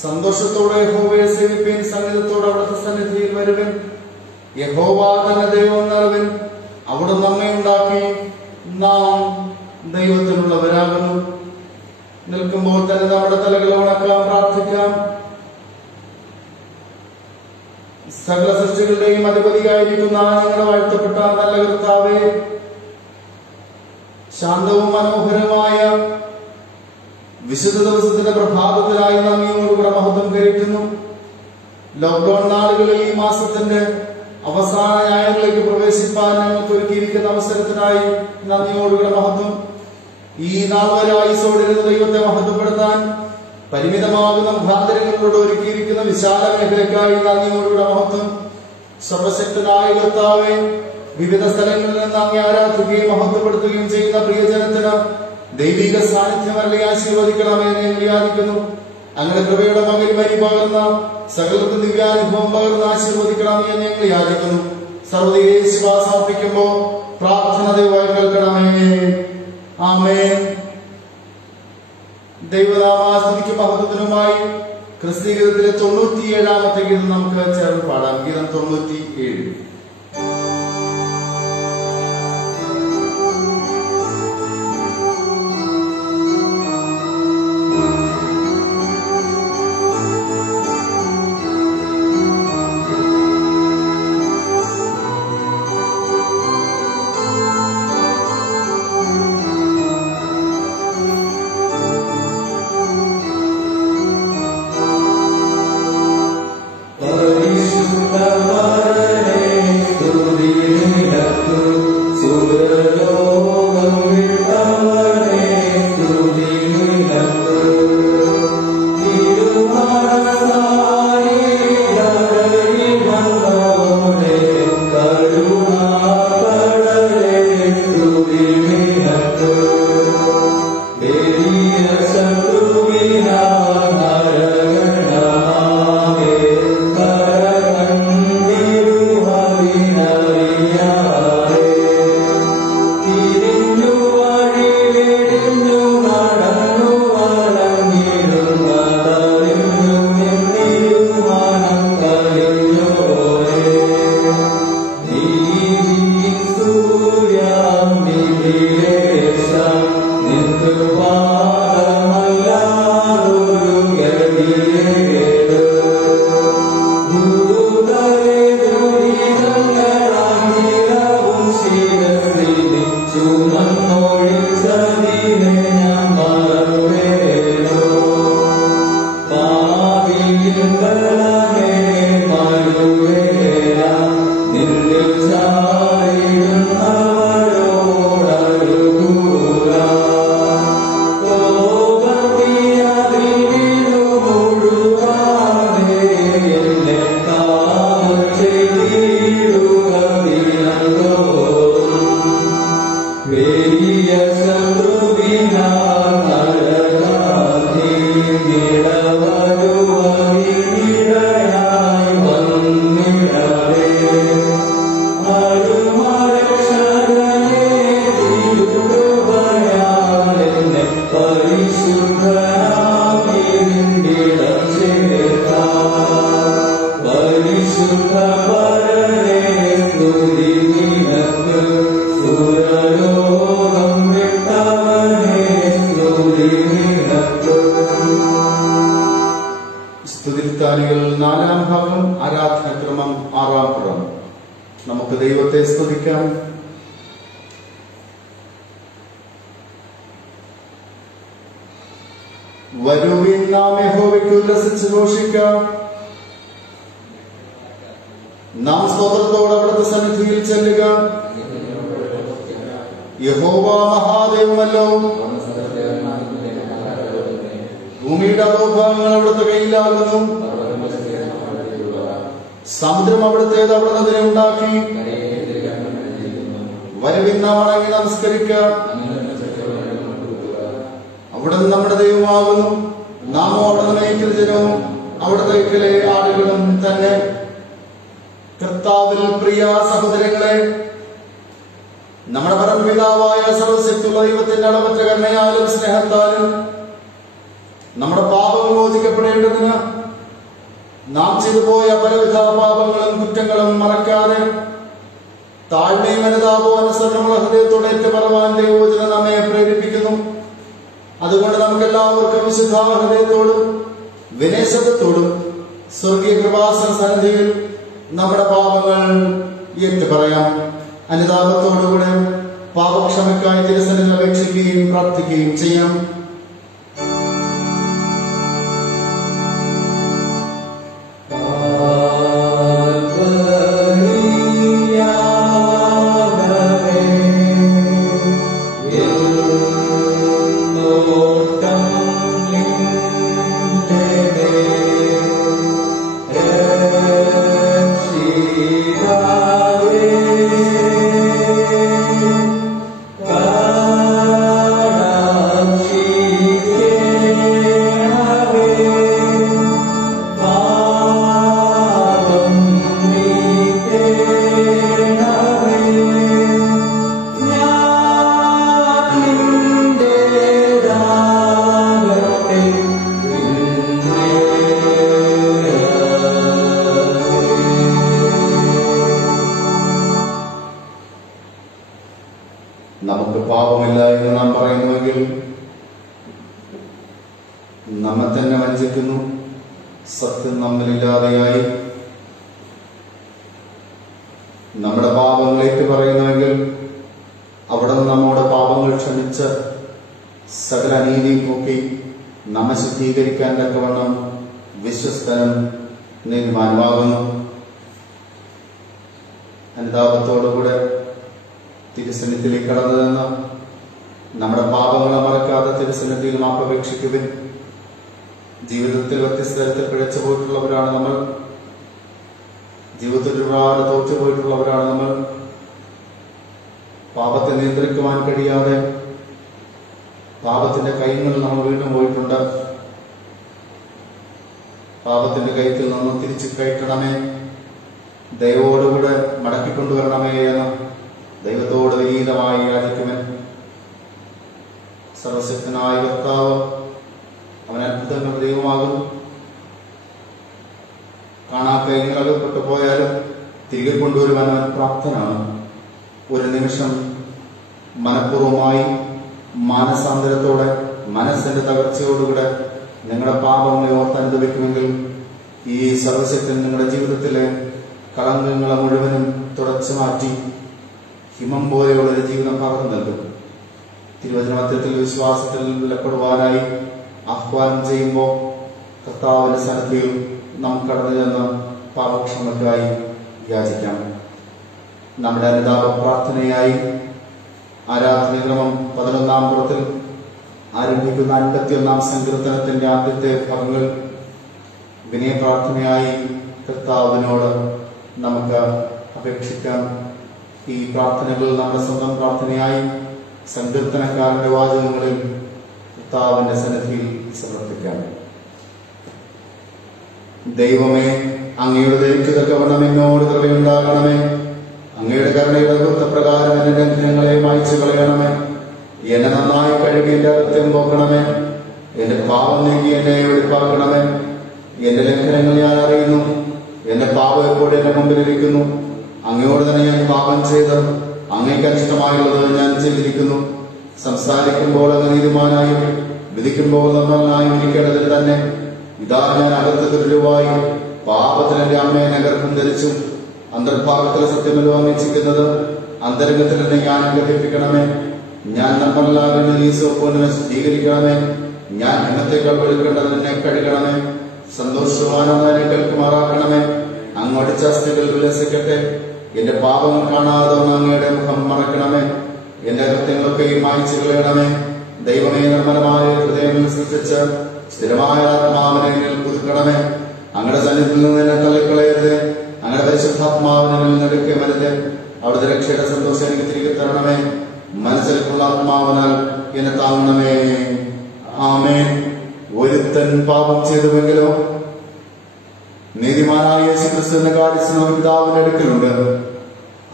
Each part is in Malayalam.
സന്തോഷത്തോടെ യഹോവയെ സേവിപ്പിൻ, സംഗീതത്തോടെ അവിടുത്തെ സന്നിധിയിൽ വരുവിൻ. യഹോവ തന്നെ ദൈവം എന്നറിവിൻ. അവിടെ നമ്മെ ഉണ്ടാക്കി നാം ദൈവത്തിനുള്ളവരാകുന്നു. നിൽക്കുമ്പോൾ തന്നെ നമ്മുടെ തലകൾ ഉണക്കാം, പ്രാർത്ഥിക്കാം. സകല സൃഷ്ടികളുടെയും അധിപതിയായിരിക്കുന്ന ഞങ്ങളുടെ വാഴ്ത്തപ്പെട്ട നല്ല കർത്താവേ, ശാന്തവും മനോഹരമായ വിശുദ്ധ ദിവസത്തിന്റെ പ്രഭാതത്തിലായി നന്ദിയോടുകൂടെ മഹത്വം കയറ്റുന്നു. ലോക്ക്ഡൌൺ നാളുകളിൽ ഈ മാസത്തിന്റെ അവസാന ഞായറിലേക്ക് പ്രവേശിപ്പാൻ ഞങ്ങൾക്ക് ഒരുക്കിയിരിക്കുന്ന അവസരത്തിനായി നന്ദിയോടുകൂടെ മഹത്വം. ഈ നാൾ വരെ ആയുസ്സോടിരുന്ന ദൈവത്തെ മഹത്വപ്പെടുത്താൻ പരിമിതമാകുന്ന മുഖാന്തരങ്ങളോട് ഒരുക്കിയിരിക്കുന്ന വിശാല മേഖലയ്ക്കായി നന്ദിയോടുകൂടെ മഹത്വം. സർവശക്തനായ കർത്താവേ, വിവിധ സ്ഥലങ്ങളിൽ നിന്ന് അങ്ങേ ആരാധിക്കുകയും മഹത്വപ്പെടുത്തുകയും ചെയ്യുന്ന പ്രിയജനത്തിന് ദൈവിക സാന്നിധ്യം അരളി ആശീർവദിക്കണമേ എന്ന് വിചാരിക്കുന്നു. അങ്ങനെ കൃപയുടെ മകൻ വരി പകർന്ന സകലർക്ക് ദിവ്യാനുഭവം പകർന്ന് ആശീർവദിക്കണമേ എന്ന് ഞങ്ങൾ യാചിക്കുന്നു. സർവ്വദേശിവാ സമർപ്പിക്കുമ്പോ പ്രാർത്ഥന ദൈവമായി കേൾക്കണമേ. ആമേൻ. ദൈവനാമസ്തുതിക്കും മഹത്വത്തിനുമായി ക്രിസ്തീയ ഗീതത്തിലെ 97-ാമത്തെ ഗീതം നമുക്ക് ചേർന്ന് പാടാം. ഗീതം 97. സ്തുതിത്താനികൾ 4-ാം ഭാഗം, ആരാധനക്രമം 6-ാം പുറം. നമുക്ക് ദൈവത്തെ സ്തുതിക്കാം. വരുവിൻ നാം യഹോവയ്ക്ക് ഉല്ലസിച്ച് ഘോഷിക്കാം. നാം സ്തോത്രത്തോടെ അവിടുത്തെ സന്നിധിയിൽ ചെല്ലുക. യഹോവ മഹാദേവമല്ലോ. ഭൂമിയുടെ അധോഭാഗങ്ങൾ അവിടുത്തെ കയ്യിലാകുന്നു. സമുദ്രം അവിടുത്തേത്, അവിടുന്ന് അതിനെ ഉണ്ടാക്കി. വരുവിന്ന വണങ്ങി നമസ്കരിക്കുക. അവിടുന്ന് നമ്മുടെ ദൈവമാകുന്നു. നാമോ അവിടുന്ന് മേയ്ക്കൽ ജനവും അവിടുത്തെ ആടുകളും തന്നെ. കർത്താവിൽ പ്രിയ സഹോദരങ്ങളെ, നമ്മുടെ പരമപിതാവായ സർവശക്തിയുള്ള ദൈവത്തിന്റെ അളവറ്റ കരുണയാലും സ്നേഹത്താലും നമ്മുടെ പാപങ്ങൾ മോചിക്കപ്പെടേണ്ടതിന് നാം ചെയ്തു പോയ പലവിധ പാപങ്ങളും കുറ്റങ്ങളും മറക്കാതെ താഴ്മയും അനുതാപവും അനുസരണമുള്ള ഹൃദയത്തോടെ ഏറ്റുപറവാൻ ദൈവവചനം നമ്മെ പ്രേരിപ്പിക്കുന്നു. അതുകൊണ്ട് നമുക്ക് എല്ലാവർക്കും വിശുദ്ധ ഹൃദയത്തോടും വിനയശബ്ദത്തോടും സ്വർഗീയ കൃപാസന സന്നിധിയിൽ നമ്മുടെ പാപങ്ങൾ ഏറ്റുപറയാം. അനുതാപത്തോടുകൂടെ പാപക്ഷമയ്ക്കായി തിരുസന്നിധിയിൽ അപേക്ഷിക്കുകയും പ്രാർത്ഥിക്കുകയും ചെയ്യാം. നമുക്ക് പാപമില്ല എന്ന് നാം പറയുന്നുവെങ്കിൽ നമ്മെ തന്നെ വഞ്ചിക്കുന്നു. സത്യം നമ്മളില്ലാതെയായി. നമ്മുടെ പാപങ്ങൾ ഏറ്റു പറയുന്നുവെങ്കിൽ അവിടെ നമ്മോട് പാപങ്ങൾ ക്ഷമിച്ച് സകല അനീതി പോക്കി നമ്മെ ശുദ്ധീകരിക്കാൻ തക്കവണ്ണം വിശ്വസ്തനും നീതിമാനുമാകുന്നു. അനുതാപത്തോടുകൂടെ തിരുസന്നിധിയിലേക്ക് കടന്നു നിന്ന് നമ്മുടെ പാപങ്ങളെ മറക്കാതെ തിരുസന്നിധിയിൽ മാപ്പപേക്ഷിക്കുവിൻ. ജീവിതത്തിൽ വ്യത്യസ്ത തരത്തിൽ പിഴച്ചു പോയിട്ടുള്ളവരാണ് നമ്മൾ. ജീവിതത്തിൽ ഒരുപാട് തോറ്റുപോയിട്ടുള്ളവരാണ് നമ്മൾ. പാപത്തെ നിയന്ത്രിക്കുവാൻ കഴിയാതെ പാപത്തിന്റെ കൈകളിൽ നമ്മൾ വീണ്ടും പോയിട്ടുണ്ട്. പാപത്തിന്റെ കൈത്തിൽ നിന്ന് തിരിച്ചു കയറ്റണമേ, ദൈവത്തോടുകൂടെ മടക്കിക്കൊണ്ടുവരണമേ എന്ന് ദൈവത്തോട് വിനീതമായി യാചിക്കുവൻ. സർവശക്തനായ കർത്താവ് അവൻ അത്ഭുതങ്ങളുടെ ദൈവമാകുന്നു. കാണാക്കൈകൾ അകപ്പെട്ടു പോയാലും തിരികെ കൊണ്ടുവരുവാൻ അവൻ പ്രാപ്തനാണ്. ഒരു നിമിഷം മനഃപൂർവമായി മാനസാന്തരത്തോടെ മനസ്സിന്റെ തകർച്ചയോടുകൂടെ നിങ്ങളുടെ പാപങ്ങളെ ഓർത്തനുഭവിക്കുമെങ്കിൽ ഈ സർവശക്തൻ നിങ്ങളുടെ ജീവിതത്തിലെ കളങ്കങ്ങളെ മുഴുവനും തുടച്ചു മാറ്റി ഹിമം പോലെയുള്ളൊരു ജീവിതം പകർന്നു നൽകും. തിരുവചനത്തിൽ വിശ്വാസത്തിൽ ബലപ്പെടുവാനായി ആഹ്വാനം ചെയ്യുമ്പോൾ കർത്താവിന്റെ സന്നിധിയിൽ നാം കടന്നു ചെന്ന് പാപക്ഷമയ്ക്കായി യാചിക്കാം. നമ്മുടെ അനുതാപ പ്രാർത്ഥനയായി ആരാധനക്രമം 11-ാം പുറത്തിൽ ആരംഭിക്കുന്ന 51-ാം സങ്കീർത്തനത്തിന്റെ ആദ്യത്തെ ഭാഗങ്ങൾ വിനയപ്രാർത്ഥനയായി കർത്താവിനോട് നമുക്ക് അപേക്ഷിക്കാം. ഈ പ്രാർത്ഥനകൾ നമ്മുടെ സ്വന്തം പ്രാർത്ഥനയായി സങ്കീർത്തനക്കാരന്റെ വാചകങ്ങളിൽ കർത്താവിന്റെ സന്നിധിയിൽ സമർപ്പിക്കാം. ദൈവമേ, അങ്ങയുടെ ദയയ്ക്ക് തക്കവണ്ണം എന്നോട് കൃപയുണ്ടാകണമേ. അങ്ങയുടെ കരുണയുടെ വൃത്തപ്രകാരം എന്റെ ലംഘനങ്ങളെ മായ്ച്ചു കളയണമേ. എന്നെ നന്നായി കഴുകി എന്റെ അകത്യം പോക്കണമേ. എന്റെ പാപം നീക്കി എന്നെ വെളിപ്പാക്കണമേ. എന്റെ ലംഘനങ്ങൾ ഞാൻ അറിയുന്നു. എന്റെ പാപം എപ്പോഴും എന്റെ മുമ്പിലിരിക്കുന്നു. അങ്ങയോട് തന്നെ ഞാൻ പാപം ചെയ്ത് അങ്ങേക്ക് അനിഷ്ടമായുള്ളത് ഞാൻ ചെയ്തിരിക്കുന്നു. സംസാരിക്കുമ്പോൾ അങ്ങ് നീതിമാനായും വിധിക്കുമ്പോൾ നന്നായും ഇരിക്കേണ്ടതിന് തന്നെ ഇതാ ഞാൻ അകത്ത് ദുരുവായി പാപത്തിൽ എന്റെ അമ്മയെ നഗർഭം ധരിച്ചു. അന്തർഭാഗത്തിലെ സത്യമല്ലോ അന്വേഷിക്കുന്നത്, അന്തരംഗത്തിൽ എന്നെ ഞാൻ ഗ്രഹിപ്പിക്കണമേ. ഞാൻ നമ്മളിലാകുന്ന ഈ സോപ്പൊന്നിനെ ശുദ്ധീകരിക്കണമേ. ഞാൻ ഇന്നത്തേക്കാൾ വെളുക്കേണ്ടത് എന്നെ കഴുകണമേ. സന്തോഷവാനെന്നെ കേൾക്കുമാറാക്കണമേ. അങ്ങോട്ട് അസ്ഥികൾ വിലസിക്കട്ടെ. എന്റെ പാപങ്ങൾ കാണാതെ അങ്ങയുടെ മുഖം മറക്കണമേ. എന്റെ കൃത്യങ്ങളൊക്കെയും മായ്ച്ചു കളയണമേ. ദൈവമേ, നിർമ്മലമായ ഹൃദയങ്ങൾ സൃഷ്ടിച്ച സ്ഥിരമായ ആത്മാവിനെ എന്നിൽ പുതുക്കണമേ. അങ്ങയുടെ സന്നിധിയിൽ നിന്ന് എന്നെ തള്ളിക്കളയരുത്. അങ്ങയുടെ പരിശുദ്ധാത്മാവിനെ നെടുക്കമരുത്. അവിടുത്തെ രക്ഷയുടെ സന്തോഷം എനിക്ക് തിരികെ തരണമേ. മനസ്സിലുള്ള ആത്മാവിനാൽ എന്നെ താങ്ങണമേ. ആമേൻ. ഒരുത്തൻ പാപം ചെയ്തുവെങ്കിലോ നീതിമാനായ യേശുക്രിസ്തുവിന്റെ കാര്യസ്ഥനും പിതാവിന്റെ അടുക്കലുണ്ട്.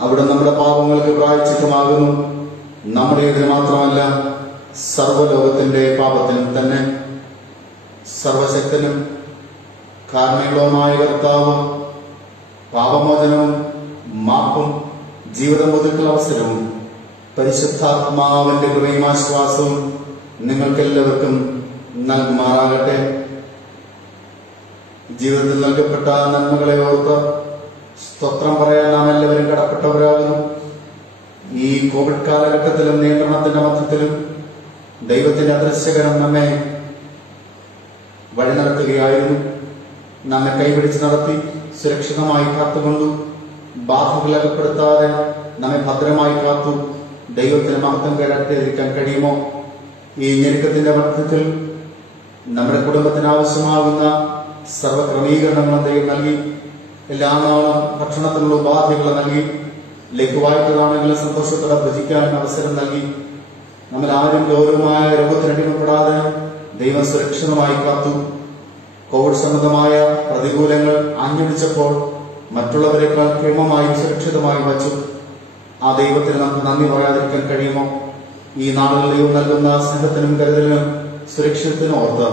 അവിടെ നമ്മുടെ പാപങ്ങൾക്ക് പ്രായശ്ചിത്തമാകുന്നു. നമ്മുടെ ഇതിന് മാത്രമല്ല, സർവ്വലോകത്തിന്റെ പാപത്തിനും തന്നെ. സർവശക്തനും കാരണങ്ങളുമായ കർത്താവ് പാപമോചനവും മാപ്പും ജീവിതം ഒതുക്കൽ അവസരവും പരിശുദ്ധാത്മാവിന്റെ കൃപയും ആശ്വാസവും നിങ്ങൾക്കെല്ലാവർക്കും നൽകുമാറാകട്ടെ. ജീവിതത്തിൽ നൽകപ്പെട്ട നന്മകളെ ഓർത്ത് സ്തോത്രം പറയാൻ നാം എല്ലാവരും കടപ്പെട്ടവരാകുന്നു. ഈ കോവിഡ് കാലഘട്ടത്തിലും നിയന്ത്രണത്തിന്റെ മധ്യത്തിലും ദൈവത്തിന്റെ അദൃശ്യകരം നമ്മെ വഴി നടത്തുകയായിരുന്നു. നമ്മെ കൈപിടിച്ച് നടത്തി സുരക്ഷിതമായി കാത്തുകൊണ്ടു. ബാധകൾ അകപ്പെടുത്താതെ നമ്മെ ഭദ്രമായി കാത്തു. ദൈവത്തിന് മഹത്വം കേടാതിരിക്കാൻ കഴിയുമോ? ഈ ഞെരുക്കത്തിന്റെ മധ്യത്തിൽ നമ്മുടെ കുടുംബത്തിന് ആവശ്യമാകുന്ന സർവക്രമീകരണങ്ങളും ദൈവം നൽകി. എല്ലാ നാളും ഭക്ഷണത്തിനുള്ള ഉപാധികൾ നൽകി. ലഘുവായിട്ടതാണെങ്കിലും സന്തോഷത്തോടെ ഭുജിക്കാൻ അവസരം നൽകി. നമ്മൾ ആരും ഗൗരവമായ രോഗത്തിനടിമപ്പെടാതെ ദൈവം സുരക്ഷിതമായി കാത്തു. കോവിഡ് സംബന്ധമായ പ്രതികൂലങ്ങൾ ആഞ്ഞടിച്ചപ്പോൾ മറ്റുള്ളവരെക്കാൾ ക്ഷേമമായും സുരക്ഷിതമായും വച്ചു. ആ ദൈവത്തിന് നമുക്ക് നന്ദി പറയാതിരിക്കാൻ കഴിയുമോ? ഈ നാളുകൾ ദൈവം നൽകുന്ന സ്നേഹത്തിനും കരുതലിനും സുരക്ഷിതത്തിനും ഓർത്ത്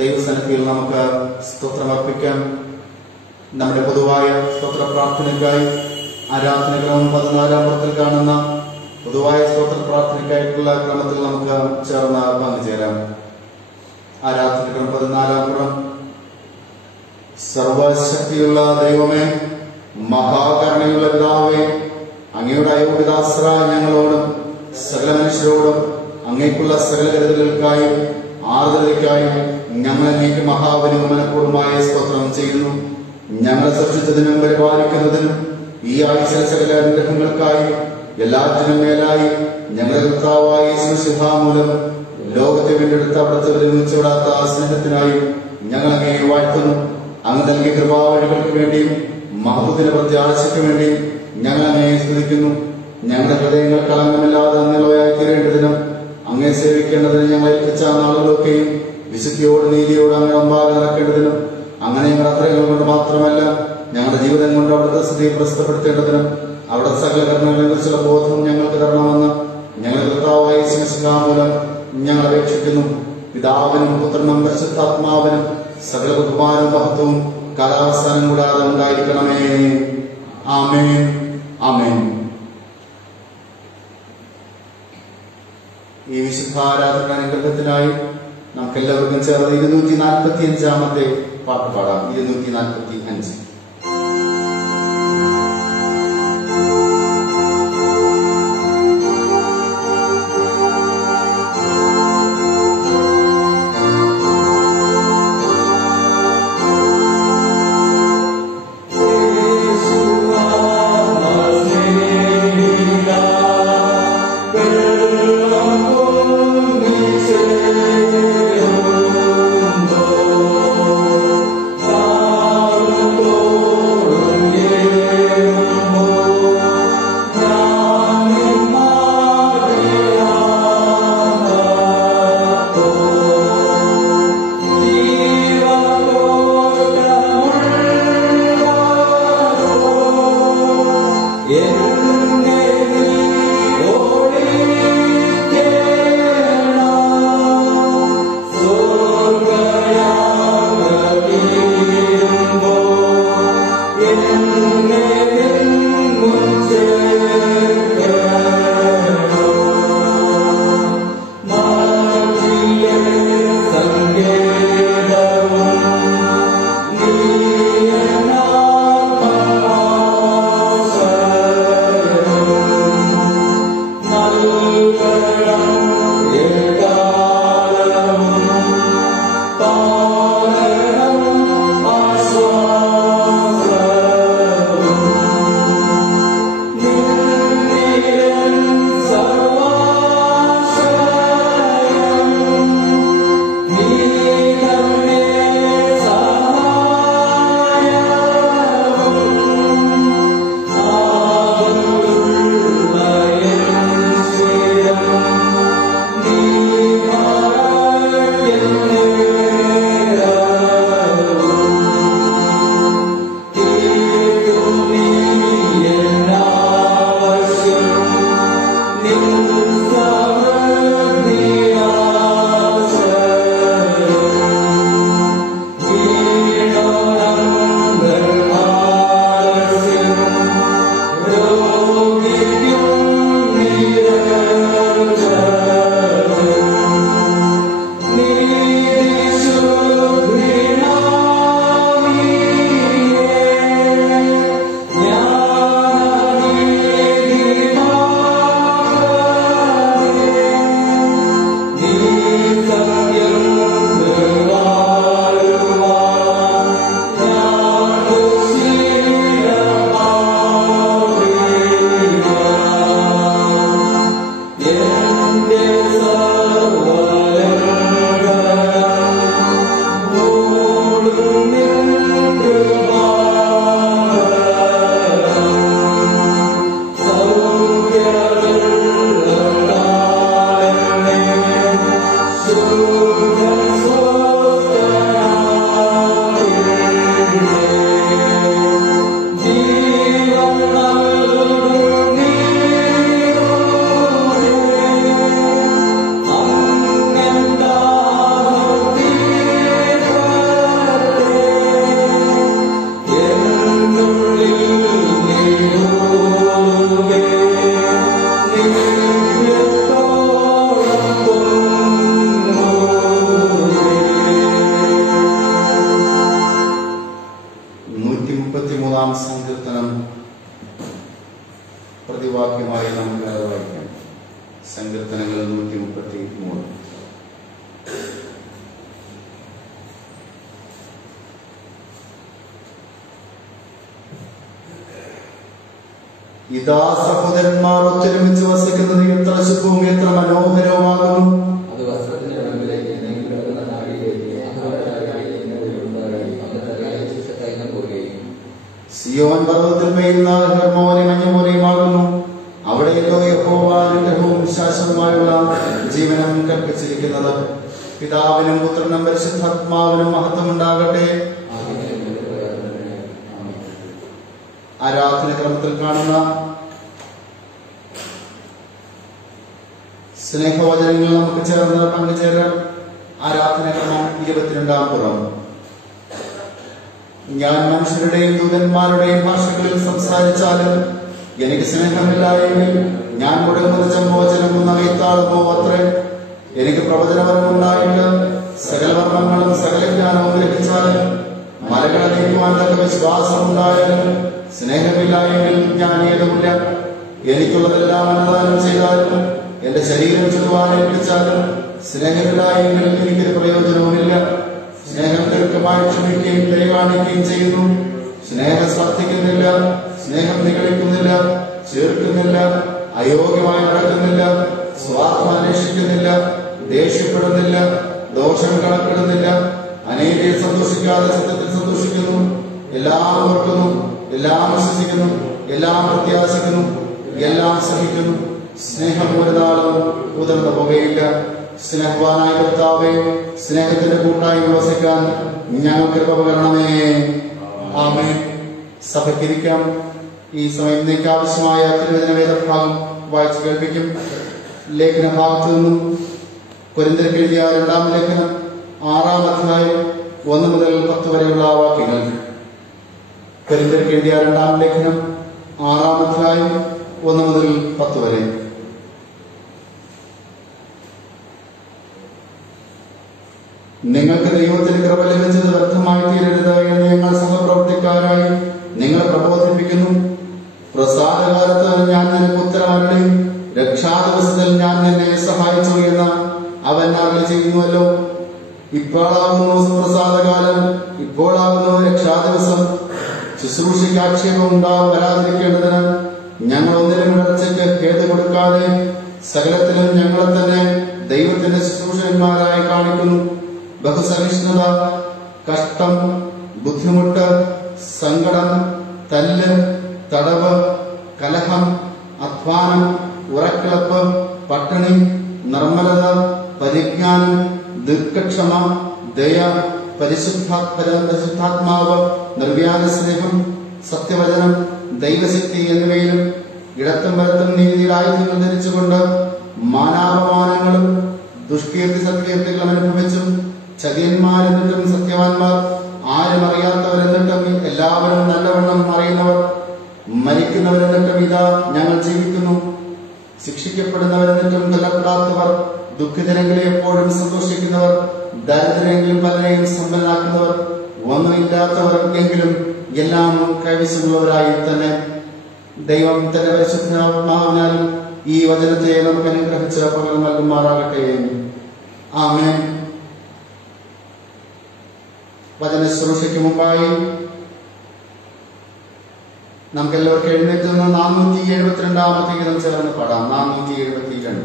ദൈവസന്നിധിയിൽ നമുക്ക് സ്തോത്രമർപ്പിക്കാം. നമ്മുടെ പൊതുവായ സ്തോത്ര പ്രാർത്ഥനയ്ക്കായി ആരാധനക്രമം 14-ാം പത്തിൽ കാണുന്ന പൊതുവായ സ്തോത്ര പ്രാർത്ഥനയ്ക്കായിട്ടുള്ള ക്രമത്തിൽ നമുക്ക് ചേർന്ന് പങ്കുചേരാം. ആരാധനക്രമം 14-ാം ക്രമം. സർവശക്തിയുള്ള ദൈവമേ, മഹാകരുണയുള്ള പിതാവേ, അങ്ങയുടെ അയോഗ്യദാസരായ ഞങ്ങളോടും സകല മനുഷ്യരോടും അങ്ങേക്കുള്ള സകല കരുതലുകൾക്കായും ആർദ്രതയ്ക്കായും ഞങ്ങൾ അങ്ങേക്ക് മഹാബലിയും മനഃപൂർവ്വമായ സ്തോത്രം ചെയ്യുന്നു. ഞങ്ങളെ സൃഷ്ടിച്ചതിനും പരിപാലിക്കുന്നതിനും ഈ ആഴ്ച സകല അനുഗ്രഹങ്ങൾക്കായും എല്ലാറ്റിനും മേലായി ഞങ്ങളുടെ കർത്താവായ യേശുമിശിഹാ മൂലം ലോകത്തെ വീണ്ടെടുത്ത അവിടുത്തെ വിളിച്ചുവിടാത്ത സ്നേഹത്തിനായും ഞങ്ങൾ അങ്ങേ വാഴ്ത്തുന്നു. അങ്ങ് നൽകിയ കൃപാവഴികൾക്ക് വേണ്ടിയും മഹത്വത്തിന്റെ പ്രത്യാശയ്ക്ക് വേണ്ടിയും ഞങ്ങൾ അങ്ങയെ സ്തുതിക്കുന്നു. ഞങ്ങളുടെ ഹൃദയങ്ങൾ കളങ്കമില്ലാതെ അങ്ങനെയായി തീരേണ്ടതിനും അങ്ങേ സേവിക്കേണ്ടതിന് ഞങ്ങൾ ഏൽപ്പിച്ച നാളുകളൊക്കെയും വിശുദ്ധിയോട് നീതിയോട് അങ്ങ് മുമ്പാകെ നടക്കേണ്ടതിനും അങ്ങനെ ഞങ്ങളുടെ അത്രകൾ കൊണ്ട് മാത്രമല്ല ഞങ്ങളുടെ ജീവിതം കൊണ്ട് അവിടുത്തെ സ്ഥിതി പ്രസിദ്ധപ്പെടുത്തേണ്ടതിനും അവിടെ സകല കർമ്മങ്ങളെ കുറിച്ചുള്ള ബോധം ഞങ്ങൾക്ക് തരണമെന്ന് ഞങ്ങളുടെ കർത്താവായ യേശുമിശിഹാ മൂലം ഞങ്ങൾ അപേക്ഷിക്കുന്നു. പിതാവിനും പുത്രനും പരിശുദ്ധാത്മാവിനും സകല ബഹുമാനവും മഹത്വവും കാലാവസാനം കൂടാതെ ഉണ്ടായിരിക്കണമേ. ആമേൻ, ആമേൻ. ഈ വിശുദ്ധാരാധന അനുഗ്രഹത്തിനായി നമുക്ക് എല്ലാവർക്കും ചേർന്ന് 245-ാമത്തെ പാട്ട് പാടാം. 245. സങ്കീർത്തനം പ്രതിവാക്യമായി നമുക്ക് വായിക്കാം. സങ്കീർത്തനങ്ങൾ 133. ഇതാ സഹോദരന്മാർ ഒത്തൊരുമിച്ച് വസിക്കുന്നത് എത്ര ശുഭവും എത്ര മനോഹരവുമാകുന്നു. സിയോൻ പർവ്വതത്തിൽ പെയ്യുന്ന ഹെർമോനെ മഞ്ഞുപോലെയുമാകുന്നു. അവിടെയല്ലോ യഹോവ അനുഗ്രഹവും ശാശ്വതമായുള്ള ജീവനം കൽപ്പിച്ചിരിക്കുന്നത്. പിതാവിനും പുത്രനും പരിശുദ്ധാത്മാവിനും മഹത്വം ഉണ്ടാകട്ടെ. ആരാധന ക്രമത്തിൽ കാണുന്ന സ്നേഹവചനങ്ങൾ നമുക്ക് ചേർന്ന് പങ്കുചേരാം. ആരാധന ക്രമം 22-ാം പുറം. ഞാൻ മനുഷ്യരുടെയും ദൂതന്മാരുടെയും ഭാഷകളിൽ സംസാരിച്ചാലും എനിക്ക് സ്നേഹമില്ല എങ്കിൽ ഞാൻ മുടങ്ങുന്ന ചമ്പോചനമോ നവീത്താളമോ അത്രേ. എനിക്ക് പ്രവചനപരമുണ്ടായിട്ട് സകല വർമ്മങ്ങളും സകല ജ്ഞാനവും ഗ്രഹിച്ചാലും മലകളെ നീക്കുവാൻ തക്ക വിശ്വാസമുണ്ടായാലും സ്നേഹമില്ല എങ്കിൽ ഞാൻ ഏതുമില്ല. എനിക്കുള്ളതെല്ലാം അന്നദാനം ചെയ്താലും എന്റെ ശരീരം ചുടുവാൻ ഏൽപ്പിച്ചാലും സ്നേഹമില്ല എങ്കിൽ എനിക്കൊരു പ്രയോജനവുമില്ല. സ്നേഹം ദീർഘമായി ക്ഷമിക്കുകയും ദയ കാണിക്കുകയും ചെയ്യുന്നു. സ്നേഹം സ്പർദ്ധിക്കുന്നില്ല, സ്നേഹം നിഗളിക്കുന്നില്ല, ചേർക്കുന്നില്ല, അയോഗ്യമായി നടക്കുന്നില്ല, സ്വാർത്ഥം അന്വേഷിക്കുന്നില്ല, ദേഷ്യപ്പെടുന്നില്ല, ദോഷം കണക്കിടുന്നില്ല, അനീതിയെ സന്തോഷിക്കാതെ സത്യത്തിൽ സന്തോഷിക്കുന്നു. എല്ലാം ഓർക്കുന്നു, എല്ലാം വിശ്വസിക്കുന്നു, എല്ലാം പ്രത്യാശിക്കുന്നു, എല്ലാം സഹിക്കുന്നു. സ്നേഹം ഒരു നാളും ഉതിർന്നു പോകുകയില്ല. സ്നേഹവാനായ കർത്താവേ, സ്നേഹത്തിന്റെ കൂട്ടായി വസിക്കാൻ ഞങ്ങൾക്ക് കൃപ തരണമേ. ആമേൻ. സഭയ്ക്കിരിക്കാം. ഈ സമയം നിങ്ങൾക്ക് ആവശ്യമായ തിരുവചന വേദഭാഗം വായിച്ചു കേൾപ്പിക്കും. ലേഖനഭാഗത്തു നിന്നും കൊരിന്ത്യർക്ക് എഴുതിയ 2-ാം ലേഖനം 6-ാം അധ്യായം 1 മുതൽ 10 വരെയുള്ള വാക്യങ്ങൾ. കൊരിന്ത്യർക്ക് എഴുതിയ 2-ാം ലേഖനം 6-ാം അധ്യായം 1 മുതൽ 10 വരെ. നിങ്ങൾക്ക് ദൈവത്തിന് കൃപ ലഭിച്ചത് വ്യർത്ഥമായി തീരരുത് എന്ന് ഞങ്ങൾ സഹപ്രവർത്തിക്കാരായി നിങ്ങളെ പ്രബോധിപ്പിക്കുന്നു. പ്രസാദകാലത്ത് ഞാൻ നിനക്ക് ഉത്തരമരുളി, രക്ഷാദിവസത്തിൽ ഞാൻ നിന്നെ സഹായിച്ചു എന്ന് അവൻ അരുളി ചെയ്യുന്നുവല്ലോ. ഇപ്പോഴാകുന്നു പ്രസാദകാലം, ഇപ്പോഴാകുന്നു രക്ഷാദിവസം. ശുശ്രൂഷയ്ക്ക് ആക്ഷേപം വരാതിരിക്കേണ്ടതിന് ഞങ്ങൾ ഒന്നിനും ഇടർച്ചയ്ക്ക് കേട് കൊടുക്കാതെ സകലത്തിലും ഞങ്ങളെ തന്നെ ദൈവത്തിന്റെ ശുശ്രൂഷകന്മാരായി കാണിക്കുന്നു. ബഹുസഹിഷ്ണുത, കഷ്ടം, ബുദ്ധിമുട്ട്, സങ്കടം, തല്ല്, തടവ്, കലഹം, അധ്വാനം, ഉറക്കിളപ്പ്, പട്ടിണി, നിർമ്മലത, പരിജ്ഞാനം, ദീർഘക്ഷമ, ദയ, പരിശുദ്ധാത്മാവ്, നിർവ്യാജ സ്നേഹം, സത്യവചനം, ദൈവശക്തി എന്നിവയിലും ഇടത്തും വലത്തും നീതിയുടെ ആയുധങ്ങൾ ധരിച്ചുകൊണ്ട് മാനാപമാനങ്ങളും ദുഷ്കീർത്തി സത്കീർത്തികളും അനുഭവിച്ചും ചതിയന്മാരെന്നിട്ടും സത്യവാന്മാർ, ആരും അറിയാത്തവരെന്നിട്ടും എല്ലാവരും നല്ലവണ്ണം അറിയുന്നവർ, മരിക്കുന്നവരെന്നിട്ടും ഇതാ ഞങ്ങൾ ജീവിക്കുന്നു, ശിക്ഷിക്കപ്പെടുന്നവരെന്നിട്ടും കൊല്ലപ്പെടാത്തവർ, ദുഃഖിതരെങ്കിലും എപ്പോഴും സന്തോഷിക്കുന്നവർ, ദരിദ്രരെങ്കിലും പലരെയും സമ്പന്നരാക്കുന്നവർ, ഒന്നുമില്ലാത്തവർ എങ്കിലും എല്ലാം കൈവശമുള്ളവരായി തന്നെ. ദൈവം തന്റെ പരിശുദ്ധാത്മാവിനാൽ ഈ വചനത്തെ നമുക്ക് അനുഗ്രഹിച്ച് പകരം നൽകുമാറാകട്ടെ. ആമേൻ. വചന ശുശ്രൂഷയ്ക്ക് മുമ്പായി നമുക്ക് എല്ലാവർക്കും എഴുന്നേറ്റ് നിന്ന് 472-ാമത്തെ ഗീതം ചേർന്ന് പാടാം. 472.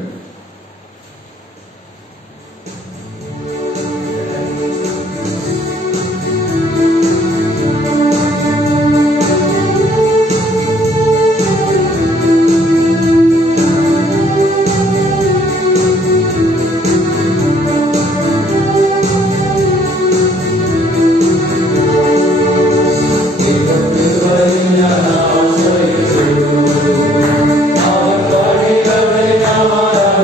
Our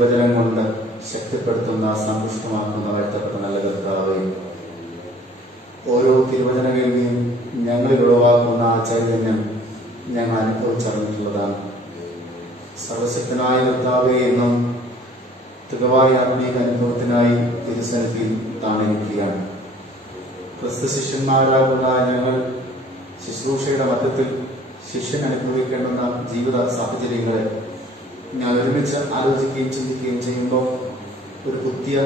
തിരുവചനം കൊണ്ട് ശക്തിപ്പെടുത്തുന്ന, സന്തുഷ്ടമാക്കുന്ന വാഴ്ത്തപ്പെട്ട നല്ല കർത്താവേ, ഓരോ തിരുവചന കേൾവിയും ഞങ്ങളിൽ ഉളവാക്കുന്ന ആ ചൈതന്യം ഞങ്ങൾ അനുഭവിച്ചറിഞ്ഞിട്ടുള്ളതാണ്. സർവശക്തനായ കർത്താവേ, എന്നും തികവായ ആത്മീയ അനുഭവത്തിനായി തിരുസന്നിധിയിൽ താണിരിക്കുകയാണ്. ക്രിസ്തു ശിഷ്യന്മാരാകുന്ന ഞങ്ങൾ ശുശ്രൂഷയുടെ മധ്യത്തിൽ ശിഷ്യൻ അനുഭവിക്കേണ്ടുന്ന ജീവിത സാഹചര്യങ്ങളെ ഞാൻ ഒരുമിച്ച് ആലോചിക്കുകയും ചിന്തിക്കുകയും ചെയ്യുമ്പോൾ ഒരു പുതിയ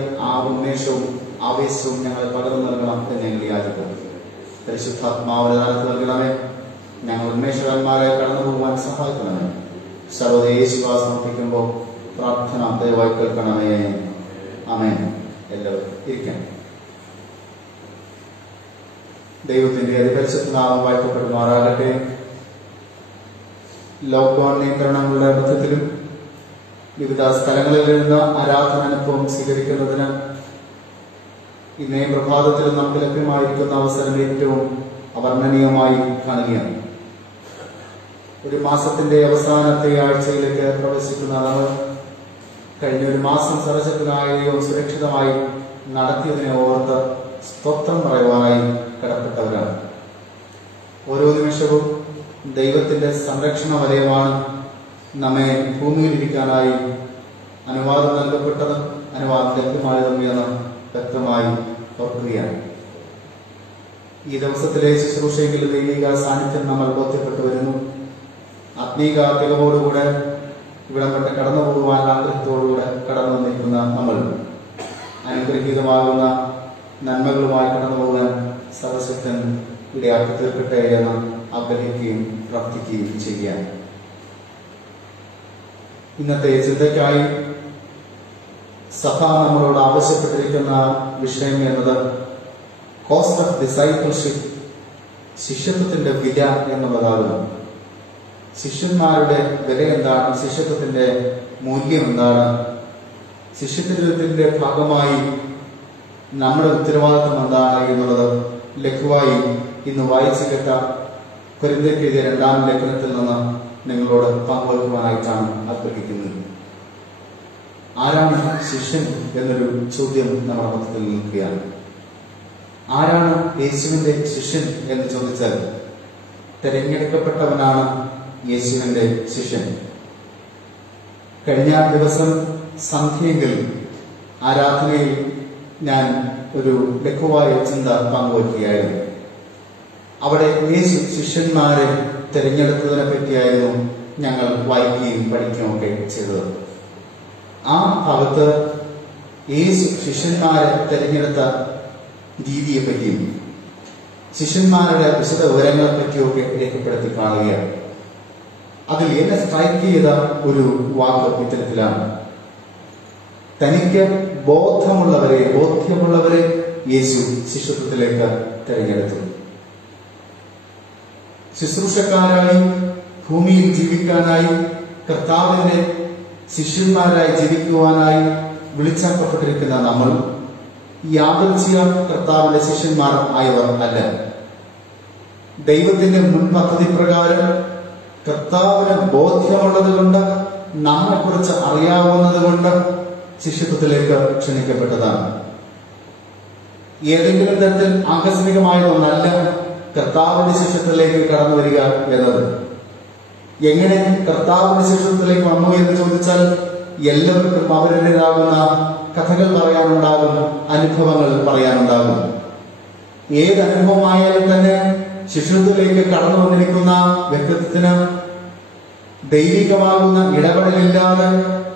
ഉന്മേഷവും ആവേശവും ഞങ്ങളെ പകർന്നു നൽകണം എന്ന് ഞങ്ങൾ യാചിക്കുന്നു. പരിശുദ്ധാത്മാവധാനത്ത് നൽകണമേ. ഞങ്ങൾ ഉന്മേഷകന്മാരെ കടന്നു പോകുവാൻ സഹായിക്കണമേ. സർവ്വദേശിവാ സമർപ്പിക്കുമ്പോൾ പ്രാർത്ഥന ദയവായി കേൾക്കണമേ. ആമേൻ. എല്ലാവരും ഇരിക്കണം. ദൈവത്തിന്റെ അതിപരിശുദ്ധ നാമം വാഴ്ത്തപ്പെടുമാറാകട്ടെ. ലോക്ക്ഡൌൺ നിയന്ത്രണങ്ങളുടെ മധ്യത്തിലും വിവിധ സ്ഥലങ്ങളിൽ നിന്ന് ആരാധനാനുഭവം സ്വീകരിക്കുന്നതിന് ഇന്നേ പ്രഭാതത്തിൽ നമുക്ക് ലഭ്യമായിരിക്കുന്ന അവസരം ഏറ്റവും അവർണ്ണനീയമായി കാണുകയാണ്. ഒരു മാസത്തിന്റെ അവസാനത്തെ ആഴ്ചയിലേക്ക് പ്രവേശിക്കുന്ന നമ്മൾ കഴിഞ്ഞ ഒരു മാസം സർവശക്തനായ സുരക്ഷിതമായി നടത്തിയതിനെ ഓർത്ത് സ്തോത്രം പറയുവാനായി കടപ്പെട്ടവരാണ്. ഓരോ നിമിഷവും ദൈവത്തിന്റെ സംരക്ഷണ വലയമാണ് നമ്മെ ഭൂമിയിലിരിക്കാനായി അനുവാദം നൽകപ്പെട്ടതും അനുവാദം ലഭ്യമായതും എന്ന് വ്യക്തമായി ഓർക്കുകയാണ്. ഈ ദിവസത്തിലെ ശുശ്രൂഷയിൽ ദൈവിക സാന്നിധ്യം നമ്മൾ ബോധ്യപ്പെട്ടു വരുന്നു. ആത്മീക തികവോടുകൂടെ ഇവിടം കൊണ്ട് കടന്നു പോകുവാൻ ആഗ്രഹത്തോടുകൂടെ കടന്നു വന്നിരിക്കുന്ന നമ്മൾ അനുഗ്രഹീതമാകുന്ന നന്മകളുമായി കടന്നു പോകാൻ സർവശക്തൻ ഇടയാക്കി തീർക്കട്ടെ എന്ന് ആഗ്രഹിക്കുകയും പ്രാർത്ഥിക്കുകയും ചെയ്യാൻ. ഇന്നത്തെ ചിന്തയ്ക്കായി സഭ നമ്മളോട് ആവശ്യപ്പെട്ടിരിക്കുന്ന വിഷയം എന്നത് കോസ്റ്റ് ഓഫ് ഡിസൈപ്പിൾഷിപ്പ്, ശിഷ്യത്വത്തിന്റെ വില എന്നുള്ളതാകുന്നു. ശിഷ്യന്മാരുടെ വില എന്താണ്? ശിഷ്യത്വത്തിന്റെ മൂല്യം എന്താണ്? ശിഷ്യത്വത്തിന്റെ ഭാഗമായി നമ്മുടെ ഉത്തരവാദിത്വം എന്താണ് എന്നുള്ളത് ലഘുവായി ഇന്ന് വായിച്ചു കേട്ട കൊരിന്ത്യർക്ക് എഴുതിയ 2-ാം ലേഖനത്തിൽ നിന്ന് നിങ്ങളോട് പങ്കുവയ്ക്കുവാനായിട്ടാണ് ആഗ്രഹിക്കുന്നത്. ആരാണ് ശിഷ്യൻ എന്നൊരു ചോദ്യം നമ്മുടെ മൊത്തത്തിൽ നിൽക്കുകയാണ്. ആരാണ് യേശുവിന്റെ ശിഷ്യൻ എന്ന് ചോദിച്ചാൽ തെരഞ്ഞെടുക്കപ്പെട്ടവനാണ് യേശുവിന്റെ ശിഷ്യൻ. കഴിഞ്ഞ ദിവസം സന്ധ്യയെങ്കിൽ ആരാധനയിൽ ഞാൻ ഒരു ലഘുവായ ചിന്ത പങ്കുവയ്ക്കുകയായിരുന്നു. അവിടെ യേശു ശിഷ്യന്മാരെ തിരഞ്ഞെടുത്തതിനെ പറ്റിയായിരുന്നു ഞങ്ങൾ വായിക്കുകയും പഠിക്കുകയും ഒക്കെ ചെയ്തത്. ആ ഭാഗത്ത് യേശു ശിഷ്യന്മാരെ തിരഞ്ഞെടുത്ത രീതിയെ പറ്റിയും ശിഷ്യന്മാരുടെ വിശദ വിവരങ്ങളെ പറ്റിയൊക്കെ രേഖപ്പെടുത്തി കാണുകയാണ്. അതിൽ എന്നെ സ്ട്രൈക്ക് ചെയ്ത ഒരു വാക്ക് ഇത്തരത്തിലാണ്: തനിക്ക് ബോധ്യമുള്ളവരെ യേശു ശിഷ്യത്വത്തിലേക്ക് തിരഞ്ഞെടുത്തു. ശുശ്രൂഷക്കാരായി ഭൂമിയിൽ ജീവിക്കാനായി, കർത്താവിന്റെ ശിഷ്യന്മാരായി ജീവിക്കുവാനായി വിളിച്ചാക്കപ്പെട്ടിരിക്കുന്ന നമ്മൾ യാദൃച്ഛിക കർത്താവിന്റെ ശിഷ്യന്മാർ ആയവർ അല്ല. ദൈവത്തിന്റെ മുൻ പദ്ധതി പ്രകാരം കർത്താവിന് ബോധ്യമുള്ളത് കൊണ്ട്, നമ്മെക്കുറിച്ച് അറിയാവുന്നത് കൊണ്ട് ശിഷ്യത്വത്തിലേക്ക് ക്ഷണിക്കപ്പെട്ടതാണ്. ഏതെങ്കിലും തരത്തിൽ ആകസ്മികമായതൊന്നല്ല കർത്താവിന്റെ ശിഷ്യത്വത്തിലേക്ക് കടന്നു വരിക എന്നത്. എങ്ങനെ കർത്താവിന്റെ ശിഷ്യത്വത്തിലേക്ക് വന്നു എന്ന് ചോദിച്ചാൽ എല്ലാവർക്കും അവരുടേതാകുന്ന കഥകൾ പറയാനുണ്ടാകും, അനുഭവങ്ങൾ പറയാനുണ്ടാകും. ഏത് അനുഭവമായാലും തന്നെ ശിഷ്യത്വത്തിലേക്ക് കടന്നു വന്നിരിക്കുന്ന വ്യക്തിത്വത്തിന് ദൈവികമാകുന്ന ഇടപെടലില്ലാതെ,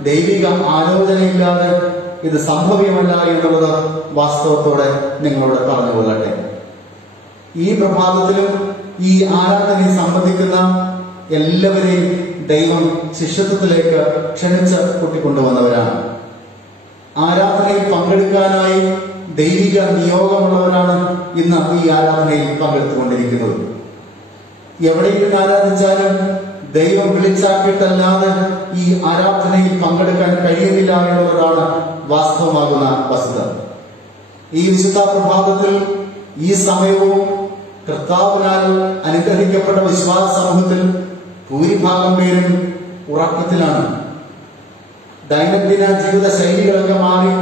ദൈവിക ആലോചനയില്ലാതെ ഇത് സംഭവ്യമല്ല എന്നുള്ളത് വാസ്തവത്തോടെ നിങ്ങളോട് പറഞ്ഞുകൊള്ളട്ടെ. ഈ പ്രഭാതത്തിലും ഈ ആരാധനയെ സംബന്ധിക്കുന്ന എല്ലാവരെയും ദൈവം ശിഷ്യത്വത്തിലേക്ക് ക്ഷണിച്ച് കൂട്ടിക്കൊണ്ടുവന്നവരാണ്. ആരാധനയിൽ പങ്കെടുക്കാനായി ദൈവിക നിയോഗമുള്ളവരാണ് ഇന്ന് ഈ ആരാധനയിൽ പങ്കെടുത്തുകൊണ്ടിരിക്കുന്നത്. എവിടെയും ആരാധിച്ചാലും ദൈവം വിളിച്ചാക്കിയിട്ടല്ലാതെ ഈ ആരാധനയിൽ പങ്കെടുക്കാൻ കഴിയുന്നില്ല എന്നുള്ളതാണ് വാസ്തവമാകുന്ന വസ്തുത. ഈ വിശുദ്ധ പ്രഭാതത്തിൽ ഈ സമയവും കർത്താവിനാൽ അനുഗ്രഹിക്കപ്പെട്ട വിശ്വാസ സമൂഹത്തിൽ ഭൂരിഭാഗം പേരും ഉറക്കത്തിലാണ്. ദൈനംദിന ജീവിത ശൈലികളൊക്കെ മാറി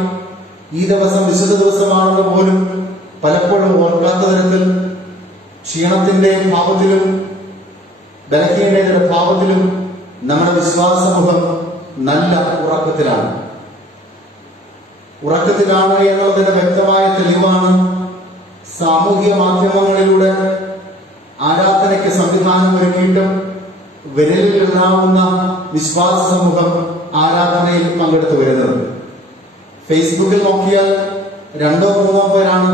ഈ ദിവസം വിശുദ്ധ ദിവസമാണെന്ന് പോലും പലപ്പോഴും ഓർക്കാത്ത തരത്തിൽ ക്ഷീണത്തിന്റെ ഭാവത്തിലും ബലഹീനതയുടെ ഭാവത്തിലും നമ്മുടെ വിശ്വാസ സമൂഹം നല്ല ഉറക്കത്തിലാണ് എന്നുള്ളതിന്റെ വ്യക്തമായ തെളിവാണ് സാമൂഹിക മാധ്യമങ്ങളിലൂടെ ആരാധനയ്ക്ക് സംവിധാനം ഒരുക്കിയിട്ടും വിരലിൽ എണ്ണാവുന്ന വിശ്വാസ സമൂഹം ആരാധനയിൽ പങ്കെടുത്തു വരുന്നത്. ഫേസ്ബുക്കിൽ നോക്കിയാൽ 2-3 പേരാണ്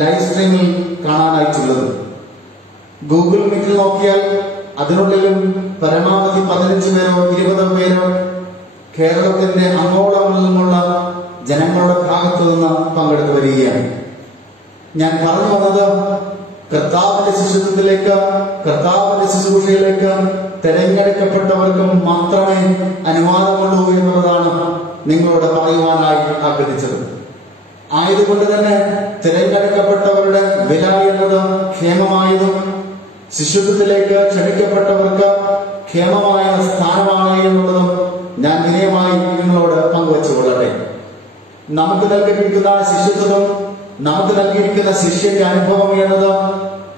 ലൈവ് സ്ട്രീമിൽ കാണാനായിട്ടുള്ളത്. ഗൂഗിൾ മീറ്റിൽ നോക്കിയാൽ അതിനുള്ളിലും പരമാവധി 15 പേരോ 20 പേരോ കേരളത്തിന്റെ അങ്ങോളമുള്ള ജനങ്ങളുടെ ഭാഗത്തു നിന്ന് പങ്കെടുത്തു വരികയാണ്. ഞാൻ പറഞ്ഞു വന്നത് കർത്താവിന്റെ ശിഷ്യത്വത്തിലേക്ക്, കർത്താവിന്റെ ശുശ്രൂഷയിലേക്ക് തെരഞ്ഞെടുക്കപ്പെട്ടവർക്കും മാത്രമേ അനുവാദമുള്ളൂ എന്നുള്ളതാണ് നിങ്ങളോട് പറയുവാനായി ആഗ്രഹിച്ചത്. ആയതുകൊണ്ട് തന്നെ തിരഞ്ഞെടുക്കപ്പെട്ടവരുടെ വില എന്നത് ക്ഷേമമായതും ശിഷ്യത്വത്തിലേക്ക് ക്ഷണിക്കപ്പെട്ടവർക്ക് ക്ഷേമമായ സ്ഥാനമാണ് എന്നുള്ളതും ഞാൻ വിനയമായി നിങ്ങളോട് പങ്കുവച്ചുകൊള്ളട്ടെ. നമുക്ക് നൽകിയിരിക്കുന്ന ശിഷ്യത്വം, നമുക്ക് നൽകിയിരിക്കുന്ന ശിഷ്യന്റെ അനുഭവം എന്നത്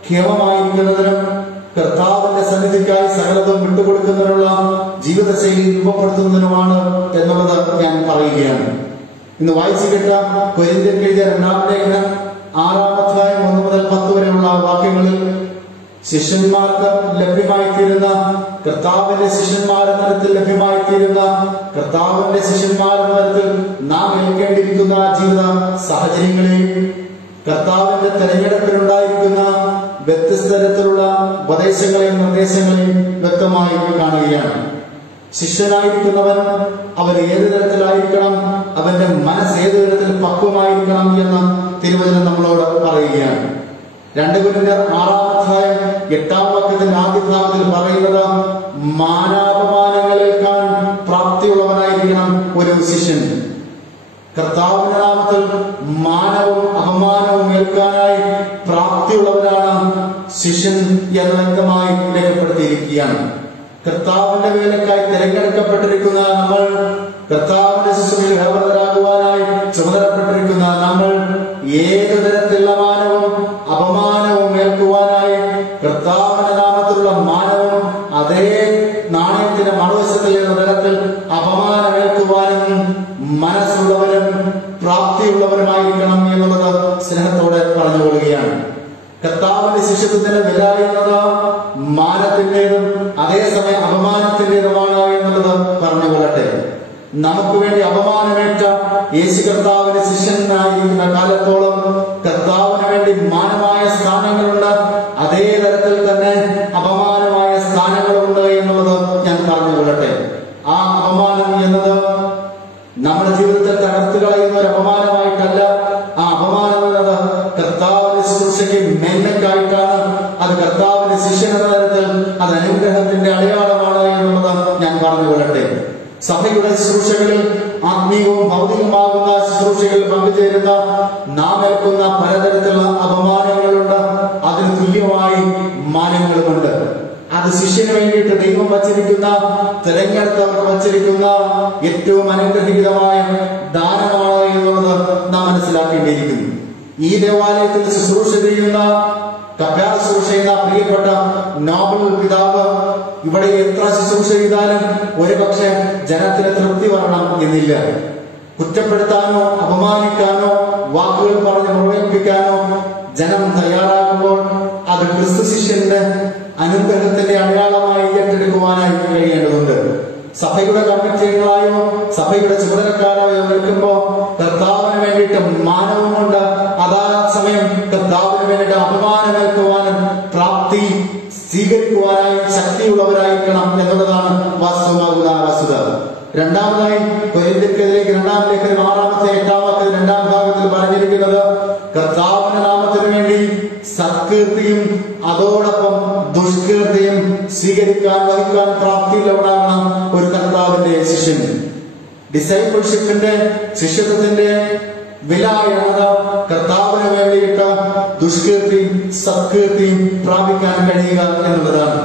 ക്ഷേമമായിരിക്കുന്നതിനും കർത്താവിന്റെ സന്നിധിക്കായി സകലതും വിട്ടുകൊടുക്കുന്നതിനുള്ള ജീവിതശൈലി രൂപപ്പെടുത്തുന്നതിനുമാണ് എന്നുള്ളത് ഞാൻ പറയുകയാണ്. ഇന്ന് വായിച്ചു കേട്ട കൊരിന്ത്യർക്ക് എഴുതിയ 2-ാം ലേഖനം 6-ാം അധ്യായം 1 മുതൽ 10 വരെയുള്ള വാക്യങ്ങളിൽ ശിഷ്യന്മാർക്ക് ലഭ്യമായിത്തീരുന്ന കർത്താവിന്റെ ശിഷ്യന്മാരെന്ന തരത്തിൽ ലഭ്യമായിത്തീരുന്ന കർത്താവിന്റെ ശിഷ്യന്മാരെന്ന തരത്തിൽ നാം ഏൽക്കേണ്ടിയിരിക്കുന്ന ജീവിത സാഹചര്യങ്ങളെയും കർത്താവിന്റെ തെരഞ്ഞെടുപ്പിലുണ്ടായിരിക്കുന്ന വ്യത്യസ്ത തരത്തിലുള്ള ഉപദേശങ്ങളെയും നിർദ്ദേശങ്ങളെയും വ്യക്തമായി കാണുകയാണ്. ശിഷ്യനായിരിക്കുന്നവൻ അവൻ ഏത് തരത്തിലായിരിക്കണം, അവന്റെ മനസ്സ് ഏത് തരത്തിൽ പക്വമായിരിക്കണം എന്ന് തിരുവചനം നമ്മളോട് പറയുകയാണ്. 2 കൊരിന്ത്യർ 6-ാം അധ്യായം 8-ാം വാക്യത്തിന്റെ ആദ്യ ഭാഗത്തിൽ പറയുന്നത് മാനാപമാനങ്ങളേൽക്കാൻ പ്രാപ്തിയുള്ളവനായിരിക്കണം ഒരു ശിഷ്യൻ. കർത്താവിന്റെ നാമത്തിൽ മാനവും അപമാനവും ഏൽക്കാനായി പ്രാപ്തിയുള്ളവരാണ് ശിഷ്യൻ എന്ന് വ്യക്തമായി രേഖപ്പെടുത്തിയിരിക്കുകയാണ്. കർത്താവിന്റെ വേലക്കായി തിരഞ്ഞെടുക്കപ്പെട്ടിരിക്കുന്ന നമ്മൾ, കർത്താവിന്റെ ശുശ്രൂഷയിൽ വ്യാപൃതരാകുവാനായി ചുമതലപ്പെട്ടിരിക്കുന്ന നമ്മൾ ഏതു തരത്തിലുള്ള മാനവും അപമാനവും ഏൽക്കുവാനായി കർത്താവിന്റെ നാമത്തിലുള്ള മാനവും അതേ നാണയത്തിന്റെ മറുവശത്തിൽ എന്ന തരത്തിൽ അപമാനമേൽക്കുവാനും മനസ്സുള്ളവരും പ്രാപ്തിയുള്ളവരുമായിരിക്കണം എന്നുള്ളത് സ്നേഹത്തോടെ പറഞ്ഞുകൊള്ളുകയാണ്. കർത്താവിന്റെ ശിഷ്യത്വത്തിന്റെ വില എന്നത് മാനത്തിന്റേതും അതേസമയം അപമാനത്തിന്റേതുമാണ് എന്നുള്ളത് പറഞ്ഞുകൊള്ളട്ടെ. നമുക്ക് വേണ്ടി അപമാനമേറ്റ യേശു കർത്താവിന്റെ ശിഷ്യനായിരിക്കുന്ന കാലത്തോളം കർത്താവിന് വേണ്ടി മാനമായ സ്ഥാനങ്ങളുണ്ട്, അതേ തരത്തിൽ തന്നെ അപമാനമായ സ്ഥാനങ്ങളുണ്ട് എന്നുള്ളത് ഞാൻ പറഞ്ഞുകൊള്ളട്ടെ. ആ അപമാനം എന്നത് നമ്മുടെ ജീവിതത്തിൽ തകർത്തു കളയുന്ന ഒരു അപമാനമായിട്ടല്ല. ആ അപമാനം എന്നത് കർത്താവിന്റെ ശുശ്രൂഷയ്ക്ക് മേന്മയ്ക്കായിട്ടാണ്. അത് കർത്താവിന്റെ ശിഷ്യൻ എന്ന തരത്തിൽ അത് അനുഗ്രഹത്തിന്റെ അടയാളമാണ് എന്നുള്ളത് ഞാൻ പറഞ്ഞുകൊള്ളട്ടെ. സഭയുടെ ശുശ്രൂഷകളിൽ ആത്മീയവും ഭൗതികമാകുന്ന ശുശ്രൂഷകളിൽ പങ്കുചേരുന്ന നാം ഏൽക്കുന്ന പലതരത്തിലുള്ള അപമാനങ്ങളുണ്ട്. അതിന് തുല്യമായി മാനങ്ങളുമുണ്ട്. അത് ശിഷ്യന് വേണ്ടിയിട്ട് ദൈവം വച്ചിരിക്കുന്ന, തിരഞ്ഞെടുത്തവർക്ക് വച്ചിരിക്കുന്ന ഏറ്റവും അനുഗ്രഹീതമായ ദാനമാണ് എന്നുള്ളത് നാം മനസ്സിലാക്കേണ്ടിയിരിക്കുന്നു. ഈ ദേവാലയത്തിൽ ശുശ്രൂഷ ചെയ്യുന്ന ശുശ്രൂഷ ചെയ്യുന്ന പ്രിയപ്പെട്ട നോബൽ പിതാവ് ഇവിടെ എത്ര ശുശ്രൂഷ ചെയ്താലും ഒരുപക്ഷെ ജനത്തിന് തൃപ്തി വരണം എന്നില്ല. കുറ്റപ്പെടുത്താനോ അപമാനിക്കാനോ വാക്കുകൾ പറഞ്ഞ് മുഴുവേൽപ്പിക്കാനോ ജനം തയ്യാറാകുമ്പോൾ അത് ക്രിസ്തു ശിഷ്യന്റെ അനുഗ്രഹത്തിന്റെ അടയാളമായി ഏറ്റെടുക്കുവാനായി കഴിയേണ്ടതുണ്ട്. സഭയുടെ കമ്മിറ്റികളായോ സഭയുടെ ചുമതലക്കാരായോ നിൽക്കുമ്പോ കർത്താവിന് വേണ്ടിയിട്ട് മാനവുമുണ്ട്, അതാ സമയം കർത്താവിന് വേണ്ടിയിട്ട് അപമാനമേൽക്കുവാനും പ്രാപ്തി സ്വീകരിക്കുവാനായി ശക്തിയുള്ളവരായിരിക്കണം എന്നുള്ളതാണ് വാസ്തവമാകുന്ന വസ്തുത. രണ്ടാമതായി കൊരിന്ത്യർക്കെതിരേക്ക് 2-ാം ലേഖനം 6-ാമത്തെ 8-ാം വാക്യത്തിൽ 2-ാം ഭാഗത്തിൽ പറഞ്ഞിരിക്കുന്നത് കർത്താവിന്റെ നാമത്തിന് വേണ്ടി സത്കീർത്തിയും അതോടൊപ്പം ദുഷ്കീർത്തിയും സ്വീകരിക്കാൻ വഹിക്കാൻ പ്രാപ്തിയുള്ളവരാകണം ഒരു കർത്താവിന്റെ ശിഷ്യൻ. ഡിസൈപ്പിൾഷിപ്പിന്റെ ശിഷ്യത്വത്തിന്റെ വില എന്നത് കർത്താവിന് വേണ്ടിയിട്ട് ദുഷ്കീർത്തിയും സത്കീർത്തിയും പ്രാപിക്കാൻ കഴിയുക എന്നുള്ളതാണ്.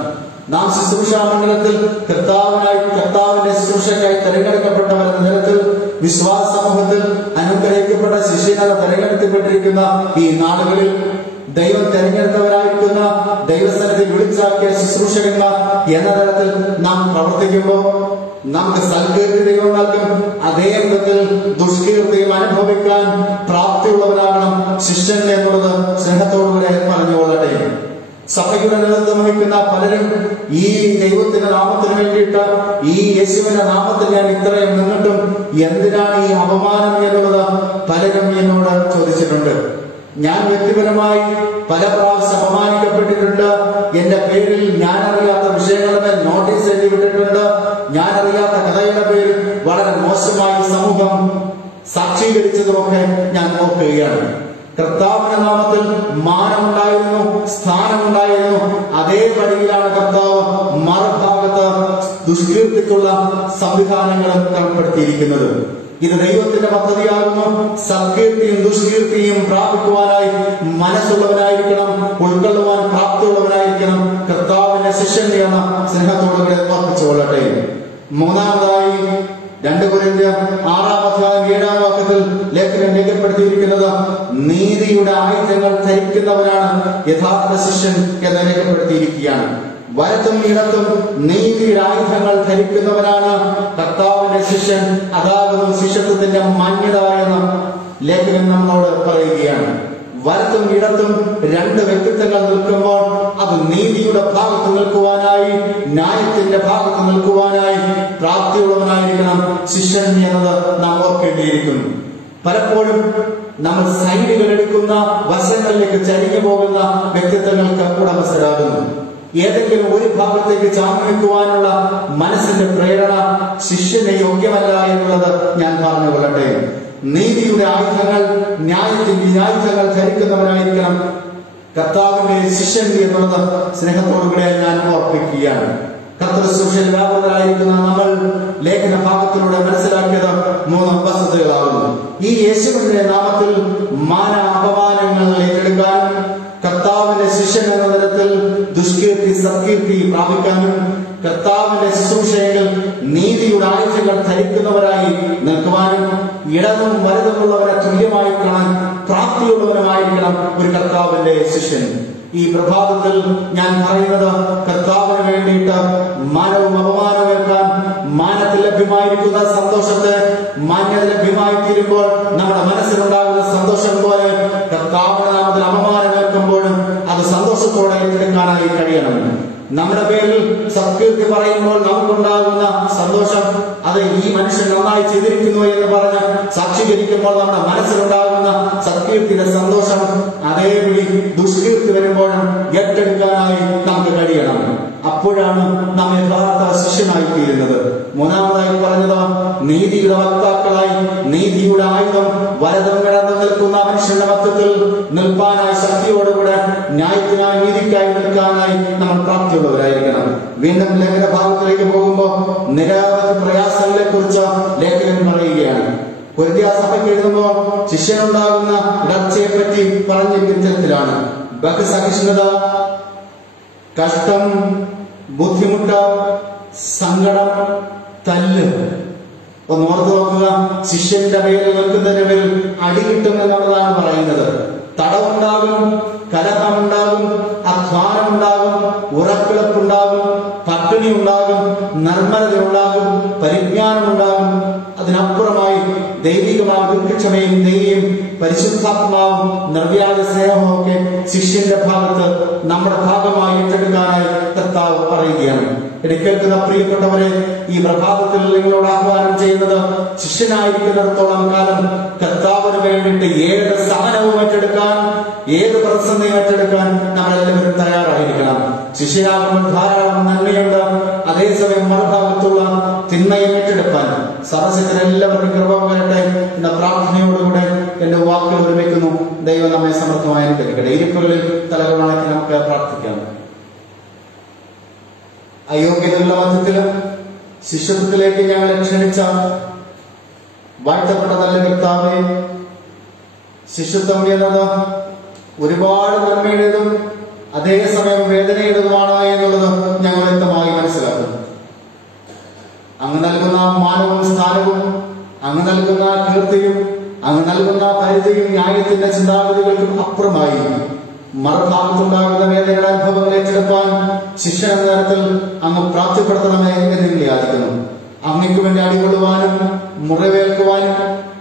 നാം ശുശ്രൂഷാ മണ്ഡലത്തിൽ കർത്താവിനായി, കർത്താവിന്റെ ശുശ്രൂഷയ്ക്കായി തിരഞ്ഞെടുക്കപ്പെട്ടവരെന്ന നിലത്തിൽ വിശ്വാസ സമൂഹത്തിൽ അനുഗ്രഹിക്കപ്പെട്ട ശിഷ്യനായി തെരഞ്ഞെടുക്കപ്പെട്ടിരിക്കുന്ന ഈ നാളുകളിൽ ദൈവം തെരഞ്ഞെടുത്തവരായിരിക്കുന്ന ദൈവസ്ഥലത്തിൽ വിളിച്ചാക്കിയ ശുശ്രൂഷകന്മാർ എന്ന തരത്തിൽ നാം പ്രവർത്തിക്കുമ്പോൾ നമുക്ക് സൽകീർത്തി ദൈവം നൽകും. അതേ വിധത്തിൽ ദുഷ്കീർത്തിയും അനുഭവിക്കാൻ പ്രാപ്തിയുള്ളവരാകണം ശിഷ്യൻ എന്നുള്ളത് സ്നേഹത്തോടുകൂടെ പറഞ്ഞുകൊള്ളട്ടെ. സഭയുടെ നേതൃത്വം വഹിക്കുന്ന പലരും ഈ ദൈവത്തിന്റെ നാമത്തിന് വേണ്ടിയിട്ട്, ഈ യേശുവിന്റെ നാമത്തിൽ ഞാൻ ഇത്രയും നിന്നിട്ടും എന്തിനാണ് ഈ അപമാനം എന്നുള്ളത് പലരും എന്നോട് ചോദിച്ചിട്ടുണ്ട്. ഞാൻ വ്യക്തിപരമായി പല പ്രാവശ്യം അപമാനിക്കപ്പെട്ടിട്ടുണ്ട്. എന്റെ പേരിൽ ഞാനറിയാത്ത വിഷയങ്ങളുടെ നോട്ടീസ് എഴുതി വിട്ടിട്ടുണ്ട്. ഞാനറിയാത്ത കഥയുടെ പേരിൽ വളരെ മോശമായി സമൂഹം സാക്ഷീകരിച്ചതുമൊക്കെ ഞാൻ നോക്കുകയാണ്. കർത്താവിന്റെ നാമത്തിൽ മാനമുണ്ടായിരുന്നു, സ്ഥാനമുണ്ടായിരുന്നു. അതേ വഴിയിലാണ് കർത്താവ് മറുഭാഗത്ത് ദുഷ്കീർത്തിക്കുള്ള സംവിധാനങ്ങളും ഏർപ്പെടുത്തിയിരിക്കുന്നത്. ഇത് ദൈവത്തിന്റെ പദ്ധതിയാകുന്നു. സൽകീർത്തിയും ദുഷ്കീർത്തിയും പ്രാപിക്കുവാനായി മനസ്സുള്ളവനായിരിക്കണം, ഉൾക്കൊള്ളുവാൻ പ്രാപ്തിയുള്ളവനായിരിക്കണം കർത്താവിന്റെ ശിഷ്യൻ എന്ന സ്നേഹത്തോടുകൂടെ ഓർപ്പിച്ചുകൊള്ളട്ടെ. മൂന്നാമതായി 2 കൊരിന്ത്യർ 6-7 ലേഖനം രേഖപ്പെടുത്തിയിരിക്കുന്നത് നീതിയുടെ ആയുധങ്ങൾ ധരിക്കുന്നവനാണ് യഥാർത്ഥ ശിഷ്യൻ എന്ന് രേഖപ്പെടുത്തിയിരിക്കുകയാണ്. വലത്തും ഇടത്തും നീതിയുടെ ആയുധങ്ങൾ ധരിക്കുന്നവനാണ് കർത്താവിന്റെ ശിഷ്യൻ. അതാകുന്നു ശിഷ്യത്വത്തിന്റെ മാന്യത എന്ന് ലേഖനം നമ്മളോട് പറയുകയാണ്. വലത്തും ഇടത്തും 2 വ്യക്തിത്വങ്ങൾ നിൽക്കുമ്പോൾ അത് നീതിയുടെ ഭാഗത്ത് നിൽക്കുവാനായി, ന്യായത്തിന്റെ ഭാഗത്ത് നിൽക്കുവാനായി പ്രാപ്തിയുള്ളവനായിരിക്കണം ശിഷ്യൻ എന്നത് നാം ഓർക്കേണ്ടിയിരിക്കുന്നു. പലപ്പോഴും നമ്മൾ സൈഡുകൾ എടുക്കുന്ന വശങ്ങളിലേക്ക് ചരിഞ്ഞു പോകുന്ന വ്യക്തിത്വങ്ങൾക്ക് ഉടമസ്ഥരാകുന്നു. ഏതെങ്കിലും ഒരു ഭാഗത്തേക്ക് ചാർന്നു നിൽക്കുവാനുള്ള മനസ്സിന്റെ പ്രേരണ ശിഷ്യന് യോഗ്യമല്ല എന്നുള്ളത് ഞാൻ പറഞ്ഞുകൊള്ളട്ടെ. നീതിയുടെ ആയുധങ്ങൾ, ന്യായത്തിന്റെ ആയുധങ്ങൾ ധരിക്കുന്നവനായിരിക്കണം കർത്താവിന്റെ ശിഷ്യൻ എന്നുള്ളത് സ്നേഹത്തോടുകൂടെ ഞാൻ ഓർപ്പിക്കുകയാണ്. കർത്തൃശുശ്രൂഷയിൽ വ്യാപൃതരായിരിക്കുന്ന നമ്മൾ ലേഖന ഭാഗത്തിലൂടെ മനസ്സിലാക്കിയത് 3 വസ്തുതകളാകുന്നു. ഈ യേശുവിന്റെ നാമത്തിൽ മാന അപമാനങ്ങൾ ഏറ്റെടുക്കാനും, കർത്താവിന്റെ ശിഷ്യൻ എന്ന തരത്തിൽ ദുഷ്കീർത്തി സത്കീർത്തി പ്രാപിക്കാനും, കർത്താവിന്റെ ശുശ്രൂഷയിൽ നീതിയുടെ ആയുധങ്ങൾ ധരിക്കുന്നവരായി നിൽക്കുവാനും, ഇടതും വലതുമുള്ളവരെ തുല്യമായി കാണാൻ പ്രാപ്തിയുള്ളവരുമായിരിക്കണം ഒരു കർത്താവിന്റെ ശിഷ്യൻ. ഈ പ്രഭാതത്തിൽ ഞാൻ പറയുന്നത് കർത്താവിന് വേണ്ടിയിട്ട് മാനവും അപമാനവും ഏൽക്കാൻ, മാനത്തിൽ ലഭ്യമായിരിക്കുന്ന സന്തോഷത്തെ മാന്യത ലഭ്യമായി തീരുമ്പോൾ നമ്മുടെ മനസ്സിലുണ്ടാകുന്ന സന്തോഷം പോലെ കർത്താവിന്റെ നാമത്തിൽ അപമാനം ഏൽക്കുമ്പോഴും അത് സന്തോഷത്തോടെ ഏറ്റെടുക്കാനായി കഴിയണം. നമ്മുടെ പേരിൽ സത്കീർത്തി പറയുമ്പോൾ നമുക്കുണ്ടാകുന്ന സന്തോഷം, അത് ഈ മനുഷ്യൻ നന്നായി ചെയ്തിരിക്കുന്നു എന്ന് പറഞ്ഞ് സാക്ഷീകരിക്കുമ്പോൾ നമ്മുടെ മനസ്സിലുണ്ടാകുന്ന സത്കീർത്തിയുടെ സന്തോഷം അതേപടി ദുഷ്കീർത്തി വരുമ്പോഴും ഏറ്റെടുക്കാനായി നമുക്ക് കഴിയണം. അപ്പോഴാണ് നാം യഥാർത്ഥ ശിഷ്യനായി തീരുന്നത്. മൂന്നാമതായി പറഞ്ഞത് നീതിയുടെ വക്താക്കളായി, നീതിയുടെ ആയുധം വലതും കിടന്നു നിൽക്കുന്ന മനുഷ്യന്റെ മധ്യത്തിൽ നിൽപ്പാനായി ശക്തിയോടുകൂടെ ന്യായത്തിനായി നീതിക്കായി നിൽക്കാനായി നമ്മൾ പ്രാപ്തിയുള്ളവരായിരിക്കണം. വീണ്ടും ലേഖന ഭാഗത്തിലേക്ക് പോകുമ്പോൾ നിരവധി പ്രയാസങ്ങളെ കുറിച്ച് ലേഖകൻ പറയുകയാണ്. കൊരിന്ത്യസഭയ്ക്ക് എഴുതുമ്പോൾ ശിഷ്യനുണ്ടാകുന്ന ഇടർച്ചയെ പറ്റി പറഞ്ഞിരിക്കുന്ന തരത്തിലാണ്. ബഹുസഹിഷ്ണുത, കഷ്ടം, ബുദ്ധിമുട്ട്, സങ്കടം, തല്ല്. ഒന്ന് ഓർത്തു നോക്കുക, ശിഷ്യന്റെ പേരിൽ നിൽക്കുന്നതിന്റെ പേരിൽ അടി കിട്ടും എന്നുള്ളതാണ് പറയുന്നത്. തടവുണ്ടാകും, കലഹമുണ്ടാകും, അധ്വാനമുണ്ടാകും, ഉറക്കിളപ്പുണ്ടാകും, പട്ടിണി ഉണ്ടാകും, നിർമ്മലതയുണ്ടാകും, പരിജ്ഞാനമുണ്ടാകും. അതിനപ്പുറമായി ദൈവികമായ ദീർഘക്ഷമയും ദൈവയും പരിശുദ്ധാത്മാവും നിർവ്യാജ സ്നേഹവും ഒക്കെ ശിഷ്യന്റെ ഭാഗത്ത് നമ്മുടെ ഭാഗമായി ഏറ്റെടുക്കാനായി കർത്താവ് പറയുകയാണ്. കേൾക്കുന്ന പ്രിയപ്പെട്ടവരെ, ഈ പ്രഭാതത്തിൽ നിങ്ങളോട് ആഹ്വാനം ചെയ്യുന്നത് ശിഷ്യനായിരിക്കുന്നിടത്തോളം കാലം കർത്താവിന് വേണ്ടിയിട്ട് ഏത് സഹനവും ഏറ്റെടുക്കാൻ, ഏത് പ്രതിസന്ധിയും ഏറ്റെടുക്കാൻ നമ്മളെല്ലാവരും തയ്യാറായിരിക്കണം. ശിഷ്യനാകുമ്പോൾ ധാരാളം നന്മയുണ്ട്, അതേസമയം മറുഭാഗത്തുള്ള തിന്മയും ഏറ്റെടുക്കാൻ സദസ്യത്തിന് എല്ലാവർക്കും കൃപ വരട്ടെ എന്ന പ്രാർത്ഥനയോടുകൂടെ എന്റെ വാക്കുകൾ ഒരുമിക്കുന്നു. ദൈവം നമ്മെ സമർത്ഥമായി അനുഗ്രഹിക്കട്ടെ. ഇരിപ്പുകളിൽ തലകളാക്കി നമുക്ക് പ്രാർത്ഥിക്കാം. അയോഗ്യതയുള്ള മധ്യത്തിലും ശിഷ്യത്വത്തിലേക്ക് ഞങ്ങളെ ക്ഷണിച്ച വാഴ്ത്തപ്പെട്ട നല്ല കർത്താവേ, ശിഷ്യത്വം എന്നത് ഒരുപാട് നന്മയുടേതും അതേസമയം വേദനയുടേതുമാണ് എന്നുള്ളത് ഞങ്ങൾ വ്യക്തമായി മനസ്സിലാക്കുന്നു. അങ്ങ് നൽകുന്ന മാനവും സ്ഥാനവും അങ്ങ് നൽകുന്ന കീർത്തിയും അങ്ങ് നൽകുന്ന പരിധിയും ന്യായത്തിന്റെ ചിന്താഗതികൾക്കും അപ്പുറമായി മറുഭാഗത്തുണ്ടാകുന്ന വേദനയുടെ അനുഭവങ്ങൾ ഏറ്റെടുപ്പാൻ ശിക്ഷ എന്ന തരത്തിൽ അങ്ങ് പ്രാപ്തിപ്പെടുത്തണമേ എന്ന് യാചിക്കുന്നു. അങ്ങയ്ക്ക് വേണ്ടി അടികൊള്ളുവാനും മുറിവേൽക്കുവാനും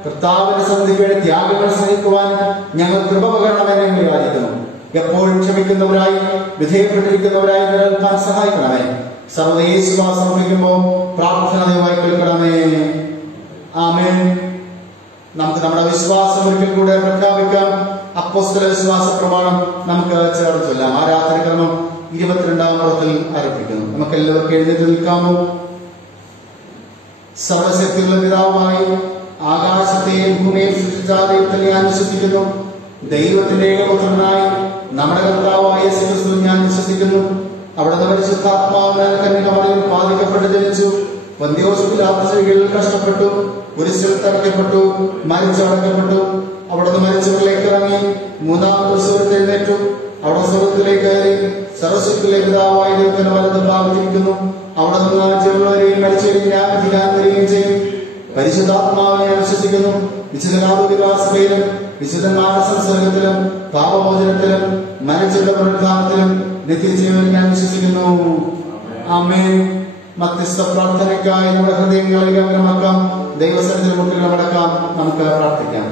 കർത്താവിന്റെ സന്നിധിക്ക് വേണ്ടി ത്യാഗങ്ങൾ സഹിക്കുവാനും ഞങ്ങൾ കൃപ പകരണമെന്ന് യാചിക്കുന്നു. എപ്പോഴും ക്ഷമിക്കുന്നവരായി വിധേയപ്പെട്ടിരിക്കുന്നവരായി നിലനിൽക്കാൻ സഹായിക്കണമേ. സർവ്വദേശവാസം സമർപ്പിക്കുമ്പോൾ പ്രാർത്ഥന ദയവായി കേൾക്കണമേ. ആമേൻ. നമുക്ക് നമ്മുടെ വിശ്വാസം ഒരിക്കൽ കൂടെ പ്രഖ്യാപിക്കാം. അപ്പോസ്തല വിശ്വാസ പ്രമാണം നമുക്ക് ചേർത്ത് ചൊല്ലാം. ആരാധനക്രമം 22-ാം പദത്തിൽ ആരംഭിക്കുന്നു. നമുക്ക് എല്ലാവർക്കും എഴുന്നേറ്റ് നിൽക്കാമോ? സർവശക്തിയുള്ള പിതാവായി ആകാശത്തെയും ഭൂമിയെയും സൃഷ്ടിച്ച ദൈവത്തിൽ ഞാൻ വിശ്വസിക്കുന്നു. ദൈവത്തിന്റെ ഏകപുത്രനായി നമ്മുടെ കർത്താവായ യേശുക്രിസ്തു ഞാൻ വിശ്വസിക്കുന്നു. അവിടുന്ന് പരിശുദ്ധാത്മാവിനാൽ കന്യകമറിയിൽ പാലിക്കപ്പെട്ട് ജനിച്ചു. പന്തിയോസ് പിലാത്തോസിൽ കഷ്ടപ്പെട്ടു, കുരിശിൽ തറയ്ക്കപ്പെട്ടു, മരിച്ചടക്കപ്പെട്ടു. അവിടുന്ന് മരിച്ചവരിലേക്ക് ഇറങ്ങി 3-ാം ദിവസം എഴുന്നേറ്റു. അവിടെ സ്വർഗ്ഗത്തിലേക്ക് കയറി സർവശക്തിയിലെ പിതാവായ ദൈവത്തിന്റെ വലത് ഭാഗത്തിരിക്കുന്നു. അവിടെ നിന്ന് ജീവനുള്ളവരെയും മരിച്ചവരെയും ന്യായവിധിക്കാൻ വരികയും ചെയ്യും. പരിശുദ്ധാത്മാവിനെ ഞാൻ വിശ്വസിക്കുന്നു. വിശുദ്ധ സഭയിലും വിശുദ്ധന്മാരുടെ സംസർഗത്തിലും പാപമോചനത്തിലും മരിച്ചവരുടെ പുനരുത്ഥാനത്തിലും നിത്യജീവനിൽ ഞാൻ വിശ്വസിക്കുന്നു. ആമേൻ. മധ്യസ്ഥ പ്രാർത്ഥനയ്ക്കായി നമ്മുടെ ഹൃദയങ്ങളെ ഗൗരവമാക്കാം. ദൈവസന്നിധിയിൽ മുട്ടുകൾ മടക്കാം. നമുക്ക് പ്രാർത്ഥിക്കാം.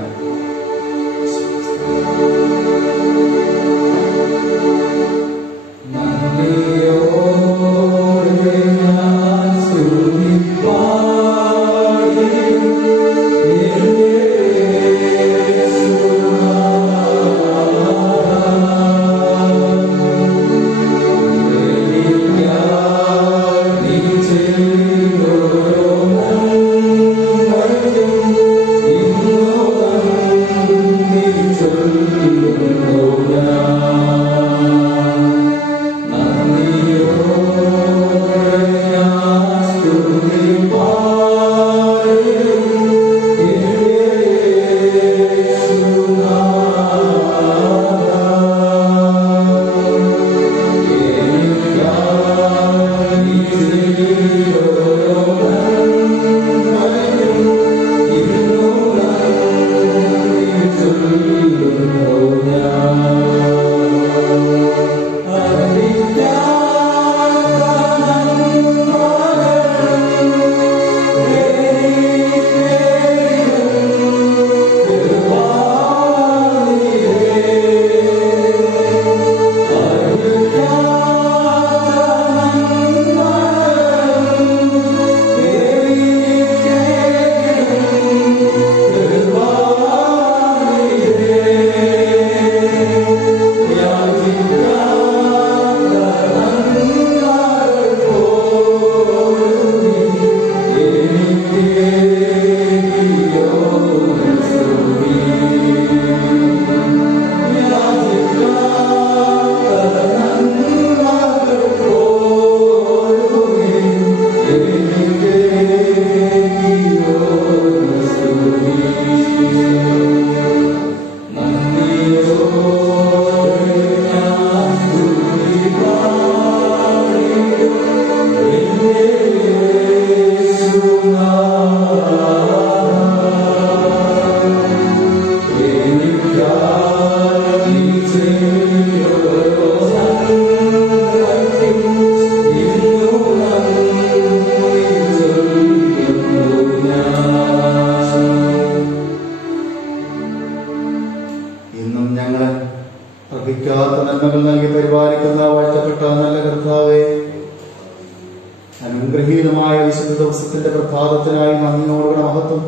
അനുഗ്രഹീതമായ വിശുദ്ധ ദിവസത്തിന്റെ പ്രഭാതത്തിനായി നന്ദിയോടുകൂടെ മഹത്വം.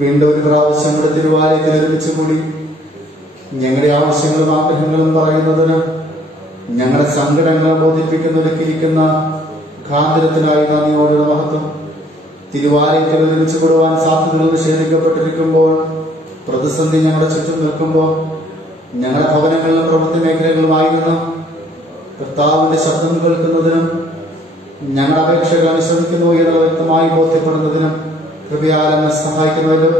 വീണ്ടും ഒരു പ്രാവശ്യം ഇവിടെ തിരുവാലയത്തിൽ ഒരുമിച്ച് കൂടി ഞങ്ങളുടെ ആവശ്യങ്ങളും ആഗ്രഹങ്ങളും പറയുന്നതിന്, ഞങ്ങളുടെ സങ്കടങ്ങൾ ബോധിപ്പിക്കുന്നൊരുക്കിയിരിക്കുന്ന ഖാതിരത്തിനായി നന്ദിയോടുകൂടെ മഹത്വം. തിരുവാലയത്തിൽ ഒരുമിച്ച് കൂടുവാൻ സാധ്യതകൾ നിഷേധിക്കപ്പെട്ടിരിക്കുമ്പോൾ, പ്രതിസന്ധി ഞങ്ങളുടെ ചുറ്റും നിൽക്കുമ്പോൾ, ഞങ്ങളുടെ ഭവനങ്ങളിലും പ്രവൃത്തി മേഖലകളുമായിരുന്നു കർത്താവിന്റെ ശബ്ദം കേൾക്കുന്നതിനും ഞങ്ങളുടെ അപേക്ഷകൾ അനുസരിക്കുന്നു എന്ന് വ്യക്തമായി ബോധ്യപ്പെടുന്നതിനും കൃപയാൽ എന്നെ സഹായിക്കുന്നതിലും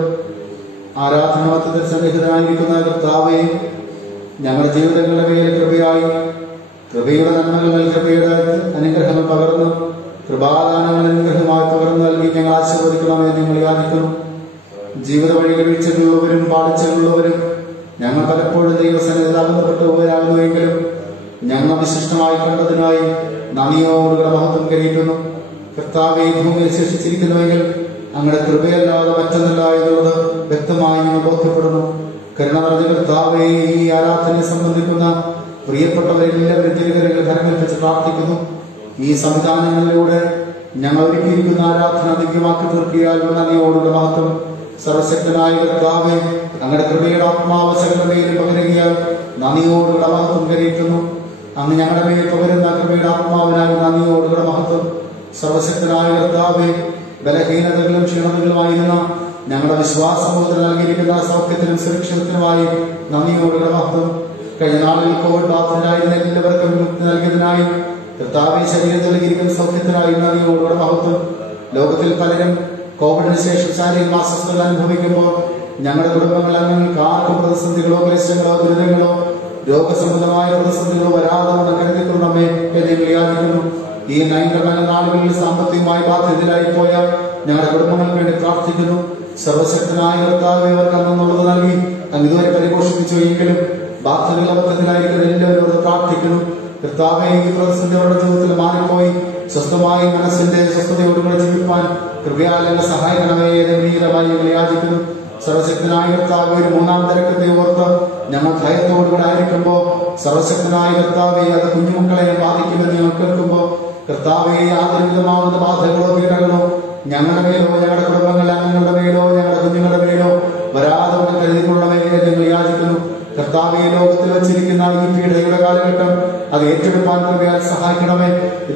ആരാധനാമത്തിൽ സന്നിഹിതനായിരിക്കുന്ന കർത്താവെ, ഞങ്ങളുടെ ജീവിതങ്ങളുടെ മേൽ കൃപയായി കൃപയുടെ നന്മകൾ, കൃപയുടെ അനുഗ്രഹങ്ങൾ പകർന്ന് കൃപാദാനങ്ങൾ അനുഗ്രഹമായി പകർന്നു നൽകി ഞങ്ങൾ ആശീർവദിക്കണമെന്ന് നിങ്ങൾ യാചിക്കുന്നു. ജീവിത വഴികൾ വീഴ്ചകളുള്ളവരും പാളിച്ചകളുള്ളവരും ഞങ്ങൾ പലപ്പോഴും ദൈവസന്നിധിയിൽ അകന്നപ്പെട്ടുപോയവരാകുന്നുവെങ്കിലും ഞങ്ങൾ വിശിഷ്ടമായി കണ്ടതിനായി നന്ദിയോടുകൂടെ മഹത്വം കരയിട്ടുന്നു. കർത്താവെ, ഭൂമിയിൽ ശേഷിച്ചിരിക്കുന്നുവെങ്കിൽ അങ്ങയുടെ കൃപയല്ലാതെ മറ്റൊന്നല്ല എന്നുള്ളത് വ്യക്തമായി ഞങ്ങൾ ബോധ്യപ്പെടുന്നു. കരുണ നിറഞ്ഞ കർത്താവെ, ഈ ആരാധനയെ സംബന്ധിക്കുന്ന പ്രിയപ്പെട്ടവരെല്ലാവരും തിരുകരങ്ങളിൽ ധരമേൽപ്പിച്ച് പ്രാർത്ഥിക്കുന്നു. ഈ സംവിധാനങ്ങളിലൂടെ ഞങ്ങൾ ഒരുക്കിയിരിക്കുന്ന ആരാധന ദിവ്യമാക്കി തീർക്കിയാൽ നന്ദിയോടുകൂടെ മഹത്വം. സർവശക്തനായ കർത്താവെ, അങ്ങയുടെ കൃപയുടെ ആത്മാവ് സകലരുടെ മേലും പകരുകയാൽ നന്ദിയോടുകൂടെ മഹത്വം കരയിക്കുന്നു. അങ്ങ് ഞങ്ങളുടെ മേൽ പകരുന്ന കൃപയുടെ ആത്മാവിനായി നന്ദിയോടുകൂടെ മഹത്വം. സർവശക്തനായ കർത്താവെ, ബലഹീനതകളും ക്ഷീണതകളുമായിരുന്ന ഞങ്ങളുടെ വിശ്വാസബോധം നൽകിയിരിക്കുന്ന സൗഖ്യത്തിനും സുരക്ഷിതത്തിനുമായി നന്ദിയോടുകൂടെ മഹത്വം. കഴിഞ്ഞ നാളുകളിൽ കോവിഡ് ബാധിതരായിരുന്ന എല്ലാവർക്കും വിമുക്തി നൽകിയതിനായി കർത്താവെ, ശരീരത്തിൽ നൽകിയിരിക്കുന്ന സൗഖ്യത്തിനായി നന്ദിയോടുകൂടെ മഹത്വം. ലോകത്തിൽ പലരും കോവിഡിന് ശേഷം ശാരീരിക അസ്വസ്ഥതകൾ അനുഭവിക്കുമ്പോൾ ഞങ്ങളുടെ കുടുംബങ്ങൾ അംഗങ്ങൾക്ക് ആർക്കും പ്രതിസന്ധികളോ ക്ലേശങ്ങളോ ദുരിതങ്ങളോ രോഗസംബന്ധമായ പ്രതിസന്ധികളോ വരാതെ കരുതിക്കൊള്ളണമേ എന്ന് ഞങ്ങൾ യാചിക്കുന്നു. ഈ നൈംഗമന നാളുകളിൽ സാമ്പത്തികമായി ബാധ്യതയിലായി പോയ ഞങ്ങളുടെ കുടുംബങ്ങൾക്ക് വേണ്ടി പ്രാർത്ഥിക്കുന്നു. സർവശക്തനായ കർത്താവെ, അവർക്ക് അന്നുള്ളത് നൽകി അങ്ങ് ഇതുവരെ പരിപോഷിപ്പിച്ചു എങ്കിലും ബാധ്യതകൾ അബദ്ധത്തിലായിരിക്കുന്ന എല്ലാവരോട് പ്രാർത്ഥിക്കുന്നു. കർത്താവെ, ഈ പ്രതിസന്ധി അവരുടെ ജീവിതത്തിൽ മാറിപ്പോയി സ്വസ്ഥമായി മനസ്സിന്റെ സ്വസ്ഥതയോടുകൂടെ ജീവിക്കാൻ കൃപയാൽ സഹായിക്കണമേ എന്ന് വിനീതമായി ഞങ്ങൾ യാചിക്കുന്നു. സർവശക്തനായ കർത്താവെ, ഒരു മൂന്നാം തരക്കത്തെ ഓർത്ത് ഞങ്ങൾ ഭയത്തോടുകൂടെ ആയിരിക്കുമ്പോൾ സർവശക്തനായ കർത്താവെ, അത് കുഞ്ഞുമക്കളെ ബാധിക്കുമെന്ന് ഞങ്ങൾ കേൾക്കുമ്പോൾ കർത്താവെ, യാതൊരു വിധമാകുന്ന ബാധകളോ പീഡകളോ ഞങ്ങളുടെ മേലോ ഞങ്ങളുടെ കുടുംബങ്ങളുടെ അംഗങ്ങളുടെ മേലോ ഞങ്ങളുടെ കുഞ്ഞുങ്ങളുടെ മേലോ വരാതെ കരുതിക്കൊള്ളണമേ എന്ന് ഞങ്ങൾ യാചിക്കുന്നു. കർത്താവെ, ലോകത്തിൽ വച്ചിരിക്കുന്ന ഈ പീഡയുടെ കാലഘട്ടം അത് ഏറ്റെടുപ്പാൻ കൃപയാൽ സഹായിക്കണമേ.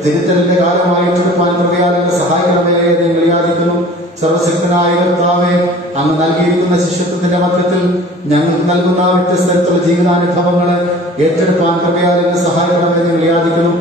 തിരുത്തലിന്റെ കാലമായി ഏറ്റെടുപ്പാൻ കൃപയാൽ സഹായിക്കണമേ എന്ന് ഞങ്ങൾ യാചിക്കുന്നു. സർവശക്തനായ കർത്താവെ, അങ്ങ് നൽകിയിരിക്കുന്ന ശിഷ്യത്വത്തിന്റെ മധ്യത്തിൽ ഞങ്ങൾക്ക് നൽകുന്ന വ്യത്യസ്ത തരത്തിലുള്ള ജീവിതാനുഭവങ്ങളെ ഏറ്റെടുപ്പാൻ കൃപയാൽ സഹായിക്കണമെന്ന് ഞങ്ങൾ യാചിക്കുന്നു.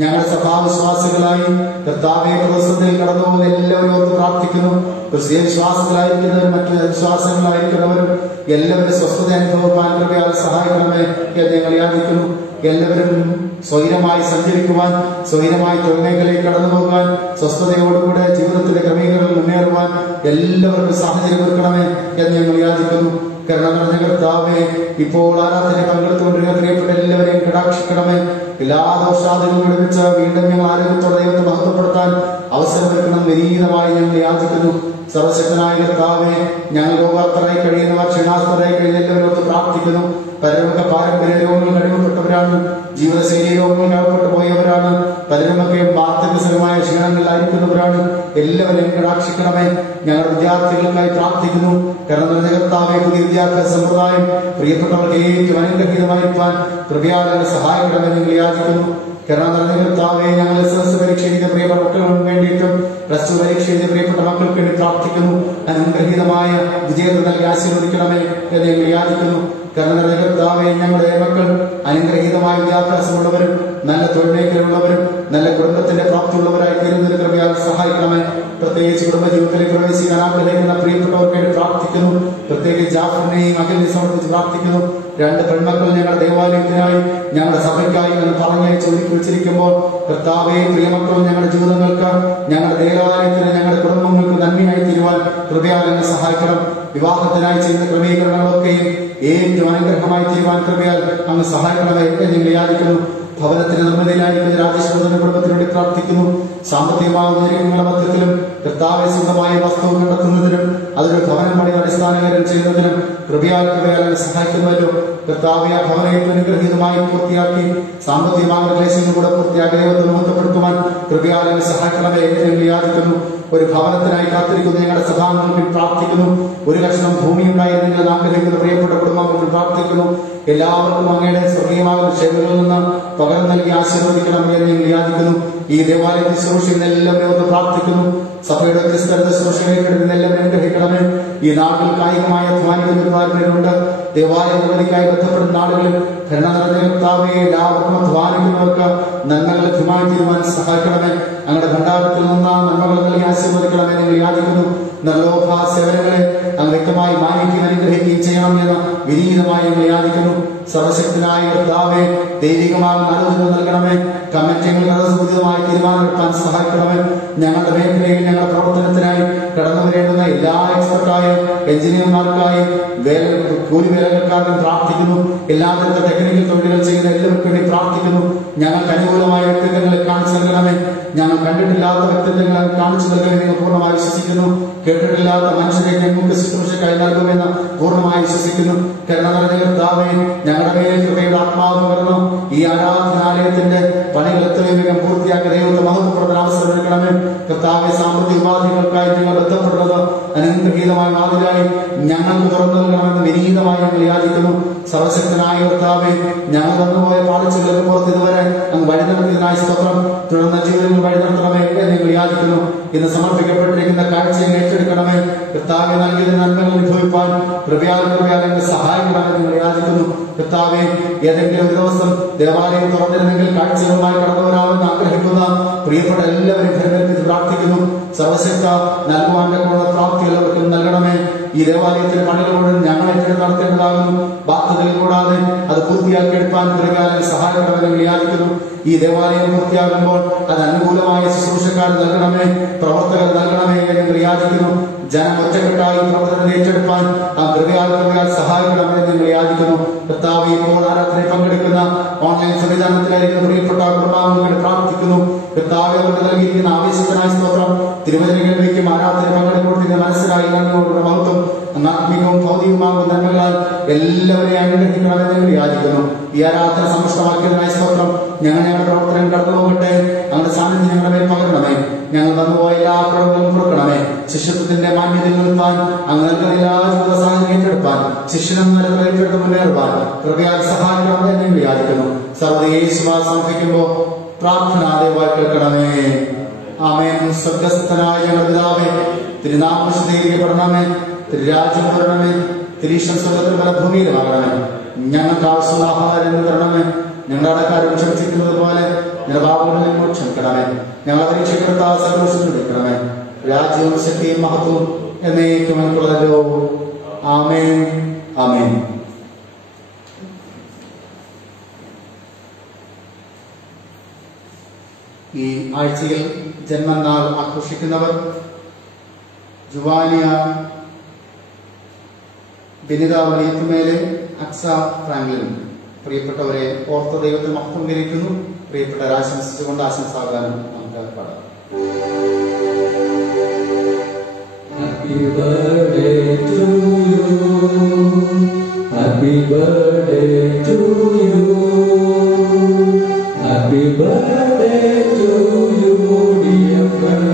ഞങ്ങളുടെ സഭാവിശ്വാസികളായി കർത്താവെ, പ്രതിസന്ധിയിൽ കടന്നുപോകുന്ന എല്ലാവരും ഓർത്ത് പ്രാർത്ഥിക്കുന്നു. ക്രിസ്തീയ വിശ്വാസത്തിലായിരിക്കുന്നവരും മറ്റു വിശ്വാസങ്ങളായിരിക്കുന്നവരും എല്ലാവരും സ്വസ്ഥത അനുഭവപ്പാൻ കൃപയാൽ സഹായിക്കണമേ എന്ന് ഞങ്ങൾ യാചിക്കുന്നു. എല്ലാവരും സ്വൈരമായി സഞ്ചരിക്കുവാൻ, സ്വൈരമായി തൊഴിൽമേഖലയിൽ കടന്നു പോകാൻ, സ്വസ്ഥതയോടുകൂടെ ജീവിതത്തിന്റെ ക്രമീകരണങ്ങൾ മുന്നേറുവാൻ എല്ലാവർക്കും സാഹചര്യം ഒരുക്കണമേ എന്ന് ഞങ്ങൾ യാചിക്കുന്നു. കരുണ നിറഞ്ഞ കർത്താവെ, ഇപ്പോൾ ആരാധന പങ്കെടുത്തുകൊണ്ടിരിക്കുന്ന പ്രിയപ്പെട്ട എല്ലാവരെയും കടാക്ഷിക്കണമേ. എല്ലാ ദോഷാദികളും വിടുവിച്ച് വീണ്ടും ഞങ്ങൾ ആരോഗ്യത്തോടെ ദൈവത്തെ മഹത്വപ്പെടുത്താൻ അവസരം ഒരുക്കണം വിനീതമായി ഞങ്ങൾ യാചിക്കുന്നു. സർവശക്തനായ കർത്താവെ, ഞങ്ങൾ രോഗാർത്ഥരായി കഴിയുന്നവർ, ക്ഷീണാസ്ഥരായി കഴിയുന്ന എല്ലാവരോട് പ്രാർത്ഥിക്കുന്നു. പലരുമൊക്കെ പാരമ്പര്യ രോഗങ്ങൾ അടിമപ്പെട്ടവരാണ്, ജീവിതശൈലി രോഗങ്ങൾ അകപ്പെട്ടു പോയവരാണ്, പലരുമൊക്കെ വാർദ്ധക്യസരമായ ക്ഷീണങ്ങളിലായിരിക്കുന്നവരാണ്. എല്ലാവരെയും കടാക്ഷിക്കണമേ. ഞങ്ങൾ വിദ്യാർത്ഥികൾക്കായി പ്രാർത്ഥിക്കുന്നു. കാരണം കർത്താവെ, പുതിയ വിദ്യാഭ്യാസ സമ്പ്രദായം പ്രിയപ്പെട്ടവർക്ക് ഏറ്റവും അനുഗ്രഹീതമായിരിക്കാൻ കൃപയാൽ സഹായിക്കണമെന്ന് ഞങ്ങൾ യാചിക്കുന്നു. കാരണം കർത്താവെ, ഞങ്ങൾ SSLC പരീക്ഷ എഴുതിയ പ്രിയപ്പെട്ട മക്കൾക്ക് വേണ്ടിയിട്ടും പ്ലസ് 2 പരീക്ഷ എഴുതിയ പ്രിയപ്പെട്ട മക്കൾക്ക് വേണ്ടി പ്രാർത്ഥിക്കുന്നു. അനുഗ്രഹീതമായ വിജയത്തെ നൽകി ആശീർവദിക്കണമേ എന്ന് ഞങ്ങൾ യാചിക്കുന്നു. കാരണം കർത്താവെ, ഞങ്ങളുടെ മക്കൾ അനുഗ്രഹീതമായ വിദ്യാഭ്യാസമുള്ളവരും നല്ല തൊഴിൽ മേഖലയുള്ളവരും നല്ല കുടുംബത്തിന്റെ പ്രാപ്തിയുള്ളവരായി തീരുന്നതിന് കൃപയാൽ സഹായിക്കണമേ. പ്രത്യേകിച്ച് കുടുംബജീവിതത്തിലേക്ക് പ്രവേശിക്കാൻ ആഗ്രഹിക്കുന്ന പ്രിയപ്പെട്ടവർക്ക് വേണ്ടി പ്രാർത്ഥിക്കുന്നു. പ്രത്യേകിച്ച് ജാഫറിനെയും അഖിലിനെ സമർപ്പിച്ച് പ്രാർത്ഥിക്കുന്നു. 2 പെൺമക്കൾ ഞങ്ങളുടെ ദേവാലയത്തിനായി ഞങ്ങളുടെ സഭയ്ക്കായി പറഞ്ഞയച്ച് ഒരുക്കി വെച്ചിരിക്കുമ്പോൾ കർത്താവെ, പ്രിയമക്കളും ഞങ്ങളുടെ ജീവിതങ്ങൾക്ക്, ഞങ്ങളുടെ ദേവാലയത്തിന്, ഞങ്ങളുടെ കുടുംബങ്ങൾക്ക് നന്മയായി തീരുവാൻ കൃപയാൽ സഹായിക്കണം. വിവാഹത്തിനായി ചെയ്യുന്ന ക്രമീകരണങ്ങളൊക്കെയും ഏറ്റവും അനുഗ്രഹമായി തീരുവാൻ കൃപയാൽ അങ്ങ് സഹായിക്കണമേ എന്ന് ഞങ്ങൾ യാചിക്കുന്നു. ഭവനത്തിന് നിർമ്മതിയിലായിരിക്കുന്ന രാജേശ്വരന്റെ കുടുംബത്തിന് വേണ്ടി പ്രാർത്ഥിക്കുന്നു. സാമ്പത്തികമാകുന്ന നിരങ്ങളുടെ മധ്യത്തിലും കർത്താവെ, സ്വന്തമായ വസ്തു കണ്ടെത്തുന്നതിനും അതൊരു ഭവനം പണി അടിസ്ഥാനകരം ചെയ്യുന്നതിനും കൃപയാൽ സഹായിക്കുന്നുവല്ലോ. കർത്താവെ, ആ ഭവനം ഏറ്റവും അനുഗ്രഹീതമായി പൂർത്തിയാക്കി സാമ്പത്തികമായ ക്ലേശങ്ങൾ കൂടെ പൂർത്തിയാക്കി ദൈവത്തെ മഹത്വപ്പെടുത്തുവാൻ കൃപയാൽ സഹായിക്കണമേ എന്ന് ഞങ്ങൾ യാചിക്കുന്നു. ഒരു ഭവനത്തിനായി കാത്തിരിക്കുന്ന ഞങ്ങളുടെ സഭാംഗങ്ങളിൽ പ്രാർത്ഥിക്കുന്നു. ഒരു കഷ്ണം ഭൂമി ഉണ്ടായിരുന്നെങ്കിൽ ആഗ്രഹിക്കുന്ന പ്രിയപ്പെട്ട കുടുംബങ്ങളിൽ പ്രാർത്ഥിക്കുന്നു. എല്ലാവർക്കും അങ്ങയുടെ സ്വർഗീയമായ ക്ഷേമങ്ങളിൽ നിന്ന് പകരം നൽകി ആശീർവദിക്കണമെന്ന് ഞങ്ങൾ യാചിക്കുന്നു. ഈ ദേവാലയത്തിൽ ശുശ്രൂഷിക്കുന്ന എല്ലാവരും ഒന്ന് പ്രാർത്ഥിക്കുന്നു. സഭയുടെ ക്രിസ്തരുടെ ശുശ്രൂഷകളിൽ എല്ലാവരും അനുഗ്രഹിക്കണമേ. ഈ നാട്ടിൽ കായികമായ അധ്വാനിക്കുന്നവരുണ്ട്. ദേവാലയ നിർമ്മിതിക്കായി ബന്ധപ്പെടുന്ന ആളുകളിൽ കരുണ നിറഞ്ഞ കർത്താവെ, എല്ലാവർക്കും അധ്വാനിക്കുന്നവർക്ക് നന്മകൾ ലഭ്യമായി തീരുവാൻ സഹായിക്കണമേ. അങ്ങയുടെ ഭണ്ഡാരത്തിൽ നിന്ന് നന്മകൾ നൽകി ആശീർവദിക്കണമേ നിങ്ങൾ യാചിക്കുന്നു. നിർലോഭ സേവനങ്ങളെ അങ്ങ് വ്യക്തമായി മാനിക്കുകയും അനുഗ്രഹിക്കുകയും ചെയ്യണമെന്ന് വിനീതമായി ഞങ്ങൾ യാചിക്കുന്നു. സർവശക്തനായ കർത്താവെ, ദൈവികമായ അറിവ് നൽകണമേ. കമ്മിറ്റികൾ പുതിയതുമായി തീരുമാനമെടുക്കാൻ സഹായിക്കണമേ. ഞങ്ങളുടെ മേഖലയിൽ ഞങ്ങളുടെ പ്രവർത്തനത്തിനായി കടന്നു വരേണ്ടുന്ന എല്ലാ എക്സ്പെർട്ടായും എഞ്ചിനീയർമാർക്കായും കൂലി വേലകൾക്കാരും പ്രാർത്ഥിക്കുന്നു. എല്ലാവിധത്തെ ടെക്നിക്കൽ തൊഴിലുകൾ ചെയ്യുന്ന എല്ലാവർക്കും വേണ്ടി പ്രാർത്ഥിക്കുന്നു. ഞങ്ങൾക്ക് അനുകൂലമായ വ്യക്തിത്വങ്ങളെ കാണിച്ചു നൽകണമേ. ഞങ്ങൾ കണ്ടിട്ടില്ലാത്ത വ്യക്തിത്വങ്ങളെ കാണിച്ചു നൽകണമെന്ന് നിങ്ങൾ പൂർണ്ണമായി വിശ്വസിക്കുന്നു. കേട്ടിട്ടില്ലാത്ത മനുഷ്യരെ ഞങ്ങൾക്ക് ശുശ്രൂഷക്കായി നൽകുമെന്ന് പൂർണ്ണമായി വിശ്വസിക്കുന്നു. കരുണ നിറഞ്ഞ കർത്താവേ, ഞങ്ങളുടെ മേലിൽ കൃപയുടെ ആത്മാവ് പകർന്നു ഈ ആരാധനാലയത്തിന്റെ പണികൾ എത്രയും വേഗം പൂർത്തിയാക്കി ദൈവത്തെ മഹത്വപ്പെടുന്ന അവസരം നൽകണമേ. കർത്താവെ, സാമ്പത്തിക ഉപാധികൾക്കായി ഞങ്ങൾ ബന്ധപ്പെടുന്നത് അനുഗ്രഹീതമായ മാതിരായി ഞങ്ങൾക്ക് തുറന്നു നൽകണമെന്ന് വിനീതമായി ഞങ്ങൾ യാചിക്കുന്നു. സർവശക്തനായ കർത്താവെ, ഞങ്ങൾ വന്നുപോയ പാളിച്ചകൾക്ക് പുറത്ത് ഇതുവരെ അങ്ങ് വഴി നടത്തിയതിനായി സ്തോത്രം. തുടർന്ന ജീവിതങ്ങൾ വഴി നടത്തണമേ എന്ന് ഞങ്ങൾ യാചിക്കുന്നു. ഇന്ന് സമർപ്പിക്കപ്പെട്ടിരിക്കുന്ന കാഴ്ചയെ ഏറ്റെടുക്കണമേ. കർത്താവെ, നൽകിയ നന്മകൾ അനുഭവിപ്പാൻ കൃപയാൽ സഹായിക്കണമെന്ന് ഞങ്ങൾ യാചിക്കുന്നു. കർത്താവെ, ഏതെങ്കിലും ഒരു ദിവസം ദേവാലയം തുറന്നിരുന്നെങ്കിൽ കാഴ്ചകളുമായി കടന്നു വരാമെന്ന് ആഗ്രഹിക്കുന്ന പ്രിയപ്പെട്ട എല്ലാവരും ഭരമേൽപ്പിച്ച് പ്രാർത്ഥിക്കുന്നു. സർവശക്ത നൽകുവാനുള്ള പ്രാപ്തി എല്ലാവർക്കും നൽകണമേ. ഈ ദേവാലയത്തിലെ പണികൾ മുഴുവൻ ഞങ്ങൾ ഏറ്റെടുത്ത് നടത്തേണ്ടതാകുന്നു. ബാധ്യതകൾ കൂടാതെ അത് പൂർത്തിയാക്കിയെടുക്കാൻ കൃപയാൽ സഹായിക്കണമെന്ന് ഞങ്ങൾ യാചിക്കുന്നു. ഈ ദേവാലയം പൂർത്തിയാകുമ്പോൾ അത് അനുകൂലമായ ശുശ്രൂഷക്കാർ നൽകണമേ, പ്രവർത്തകർ നൽകണമേ എന്ന് ഞങ്ങൾ യാചിക്കുന്നു. ജനം ഒറ്റക്കെട്ടായി പ്രവർത്തനം ഏറ്റെടുപ്പാൻ ആ കൃപയാൽ സഹായിക്കണമെന്ന് ഞങ്ങൾ യാചിക്കുന്നു. കർത്താവേ, ഇപ്പോൾ ആരാധനയിൽ പങ്കെടുക്കുന്ന ഓൺലൈൻ സംവിധാനത്തിലായിരിക്കുന്ന പ്രിയപ്പെട്ട കുടുംബാംഗങ്ങളെ പ്രാർത്ഥിക്കുന്നു. കർത്താവേ, അവർക്ക് നൽകിയിരിക്കുന്ന ആവേശത്തിനായി സ്തോത്രം. തിരുവചനങ്ങളിലേക്കും ആരാധനയിൽ പങ്കെടുക്കുന്നതിന്റെ മനസ്സിലായി ഞങ്ങളുടെ മഹത്വം ആത്മീയവും ഭൗതികവുമാകുന്ന നന്മകളാൽ എല്ലാവരെയും അനുഗ്രഹിക്കണമെന്ന് ഞങ്ങൾ യാചിക്കുന്നു. ഈ ആരാധന സമ്പുഷ്ടമാക്കിയതിനായി സ്തോത്രം. ഞങ്ങളുടെ പ്രവർത്തനം കടന്നു പോകട്ടെ. ഞങ്ങളുടെ സാന്നിധ്യം ഞങ്ങളുടെ മേൽ പകരണമേ. ഞങ്ങൾ വന്നുപോയ എല്ലാ കുറവുകളും പുറക്കണമേ. ശിഷ്യത്വത്തിന്റെ മാന്യതയിൽ നിർത്താൻ അങ്ങ് നൽകുന്ന എല്ലാ ജീവിത സാഹചര്യം ഏറ്റെടുപ്പാൻ ശിഷ്യനും ഏറ്റെടുത്ത് മുന്നേറുവാൻ കൃപയാൽ സഹായിക്കണമെന്ന് ഞങ്ങൾ യാചിക്കുന്നു. സർവ്വദേശവാ സമർപ്പിക്കുമ്പോൾ പ്രാർത്ഥന ദയവായി കേൾക്കണമേ. ആമേൻ. സ്വർഗ്ഗസ്ഥനായ ഞങ്ങളുടെ പിതാവേ, തിരുനാമം വിശുദ്ധീകരിക്കപ്പെടണമേ. തിരുരാജ്യം വരണമേ. തിരീക്ഷം സ്വർഗ്ഗത്തിൽ പല ഭൂമിയിലുമാകണമേ. ഞങ്ങൾക്ക് ആവശ്യമുള്ള ആഹാരം തരണമേ. ഞങ്ങളുടെ അടക്കാരും ക്ഷമിച്ചിരിക്കുന്നത് പോലെ ഞങ്ങളുടെ പാപങ്ങളിൽ ഞങ്ങൾ ക്ഷമിക്കണമേ. ഞങ്ങളെ പരീക്ഷയ്ക്കെടുത്ത സന്തോഷത്തിൽ നിൽക്കണമേ. രാജ്യവും ശക്തിയും മഹത്വവും എന്നേക്കും എനിക്കുള്ളതല്ലോ. ആമേൻ, ആമേൻ. ഈ ആഴ്ചയിൽ ജന്മനാൾ ആഘോഷിക്കുന്നവർ ജുവാനിയ ബിനിത വലീത്തുമേലെ അക്സ ഫ്രാങ്ക്ലിൻ. പ്രിയപ്പെട്ടവരെ ഓർത്ത ദൈവത്തെ മഹത്വം കരിക്കുന്നു. പ്രിയപ്പെട്ടവരെ ആശംസിച്ചുകൊണ്ട് ആശംസാകാനും നമുക്ക് പാടാം. Happy birthday to you. Happy birthday to you. Happy birthday to you, dear friend.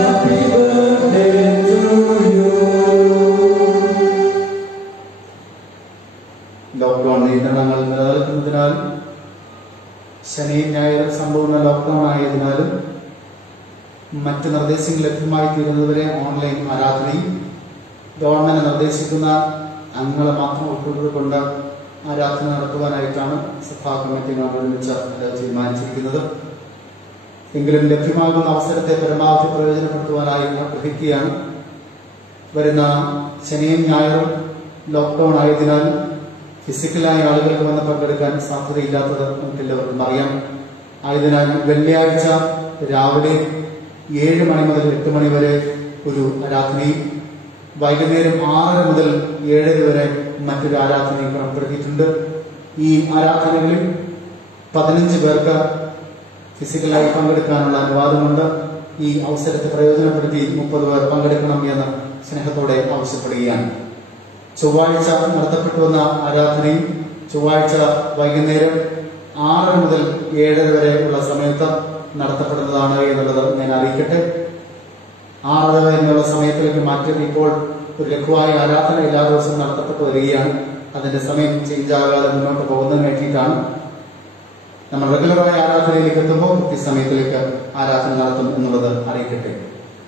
Happy birthday to you. Lockdown നിയന്ത്രണങ്ങൾ നിലനിൽക്കുന്നതിനാൽ ശനിയും ഞായറും സമ്പൂർണ്ണ ലോക്ക്ഡൌൺ ആയതിനാലും മറ്റ് നിർദ്ദേശങ്ങൾ ലഭ്യമായി തീരുന്നതുവരെ ഓൺലൈൻ ആരാധനയും ഗവൺമെന്റ് നിർദ്ദേശിക്കുന്ന അംഗങ്ങളെ മാത്രം ഉൾക്കൊണ്ടുകൊണ്ട് ആരാധന നടത്തുവാനായിട്ടാണ് സഭാ കമ്മിറ്റികൾ ഒരുമിച്ച് തീരുമാനിച്ചിരിക്കുന്നത്. എങ്കിലും ലഭ്യമാകുന്ന അവസരത്തെ പരമാവധി പ്രയോജനപ്പെടുത്തുവാനായി ആഗ്രഹിക്കുകയാണ്. വരുന്ന ശനിയും ഞായറും ലോക്ക്ഡൌൺ ആയതിനാൽ ഫിസിക്കലായി ആളുകൾക്ക് വന്ന് പങ്കെടുക്കാൻ സാധ്യതയില്ലാത്തത് നമുക്കെല്ലാവർക്കും അറിയാം. ആയതിനാൽ വെള്ളിയാഴ്ച രാവിലെ 7 മണി മുതൽ 8 മണി വരെ ഒരു ആരാധനയും വൈകുന്നേരം 6 മുതൽ 7 വരെ മറ്റൊരു ആരാധനയും ഉൾപ്പെടുത്തിയിട്ടുണ്ട്. ഈ ആരാധനകളിൽ 15 പേർക്ക് ഫിസിക്കലായി പങ്കെടുക്കാനുള്ള അനുവാദമുണ്ട്. ഈ അവസരത്തെ പ്രയോജനപ്പെടുത്തി 30 പേർ പങ്കെടുക്കണം എന്ന് സ്നേഹത്തോടെ ആവശ്യപ്പെടുകയാണ്. ചൊവ്വാഴ്ച നടത്തപ്പെട്ടു വന്ന ആരാധനയും ചൊവ്വാഴ്ച വൈകുന്നേരം 6 മുതൽ 7 വരെ ഉള്ള സമയത്ത് നടത്തപ്പെടുന്നതാണ് എന്നുള്ളത് ഞാൻ അറിയിക്കട്ടെ. 6 എന്നുള്ള സമയത്തിലേക്ക് മാറ്റി ഇപ്പോൾ ഒരു ലഘുവായ ആരാധന എല്ലാ ദിവസവും നടത്തപ്പെട്ടു വരികയാണ്. അതിന്റെ സമയം ചേഞ്ച് ആകാതെ മുന്നോട്ട് പോകുന്നതിന് വേണ്ടിയിട്ടാണ്. നമ്മൾ റെഗുലറായ ആരാധനയിലേക്ക് എത്തുമ്പോൾ കൃത്യസമയത്തിലേക്ക് ആരാധന നടത്തും എന്നുള്ളത് അറിയിക്കട്ടെ.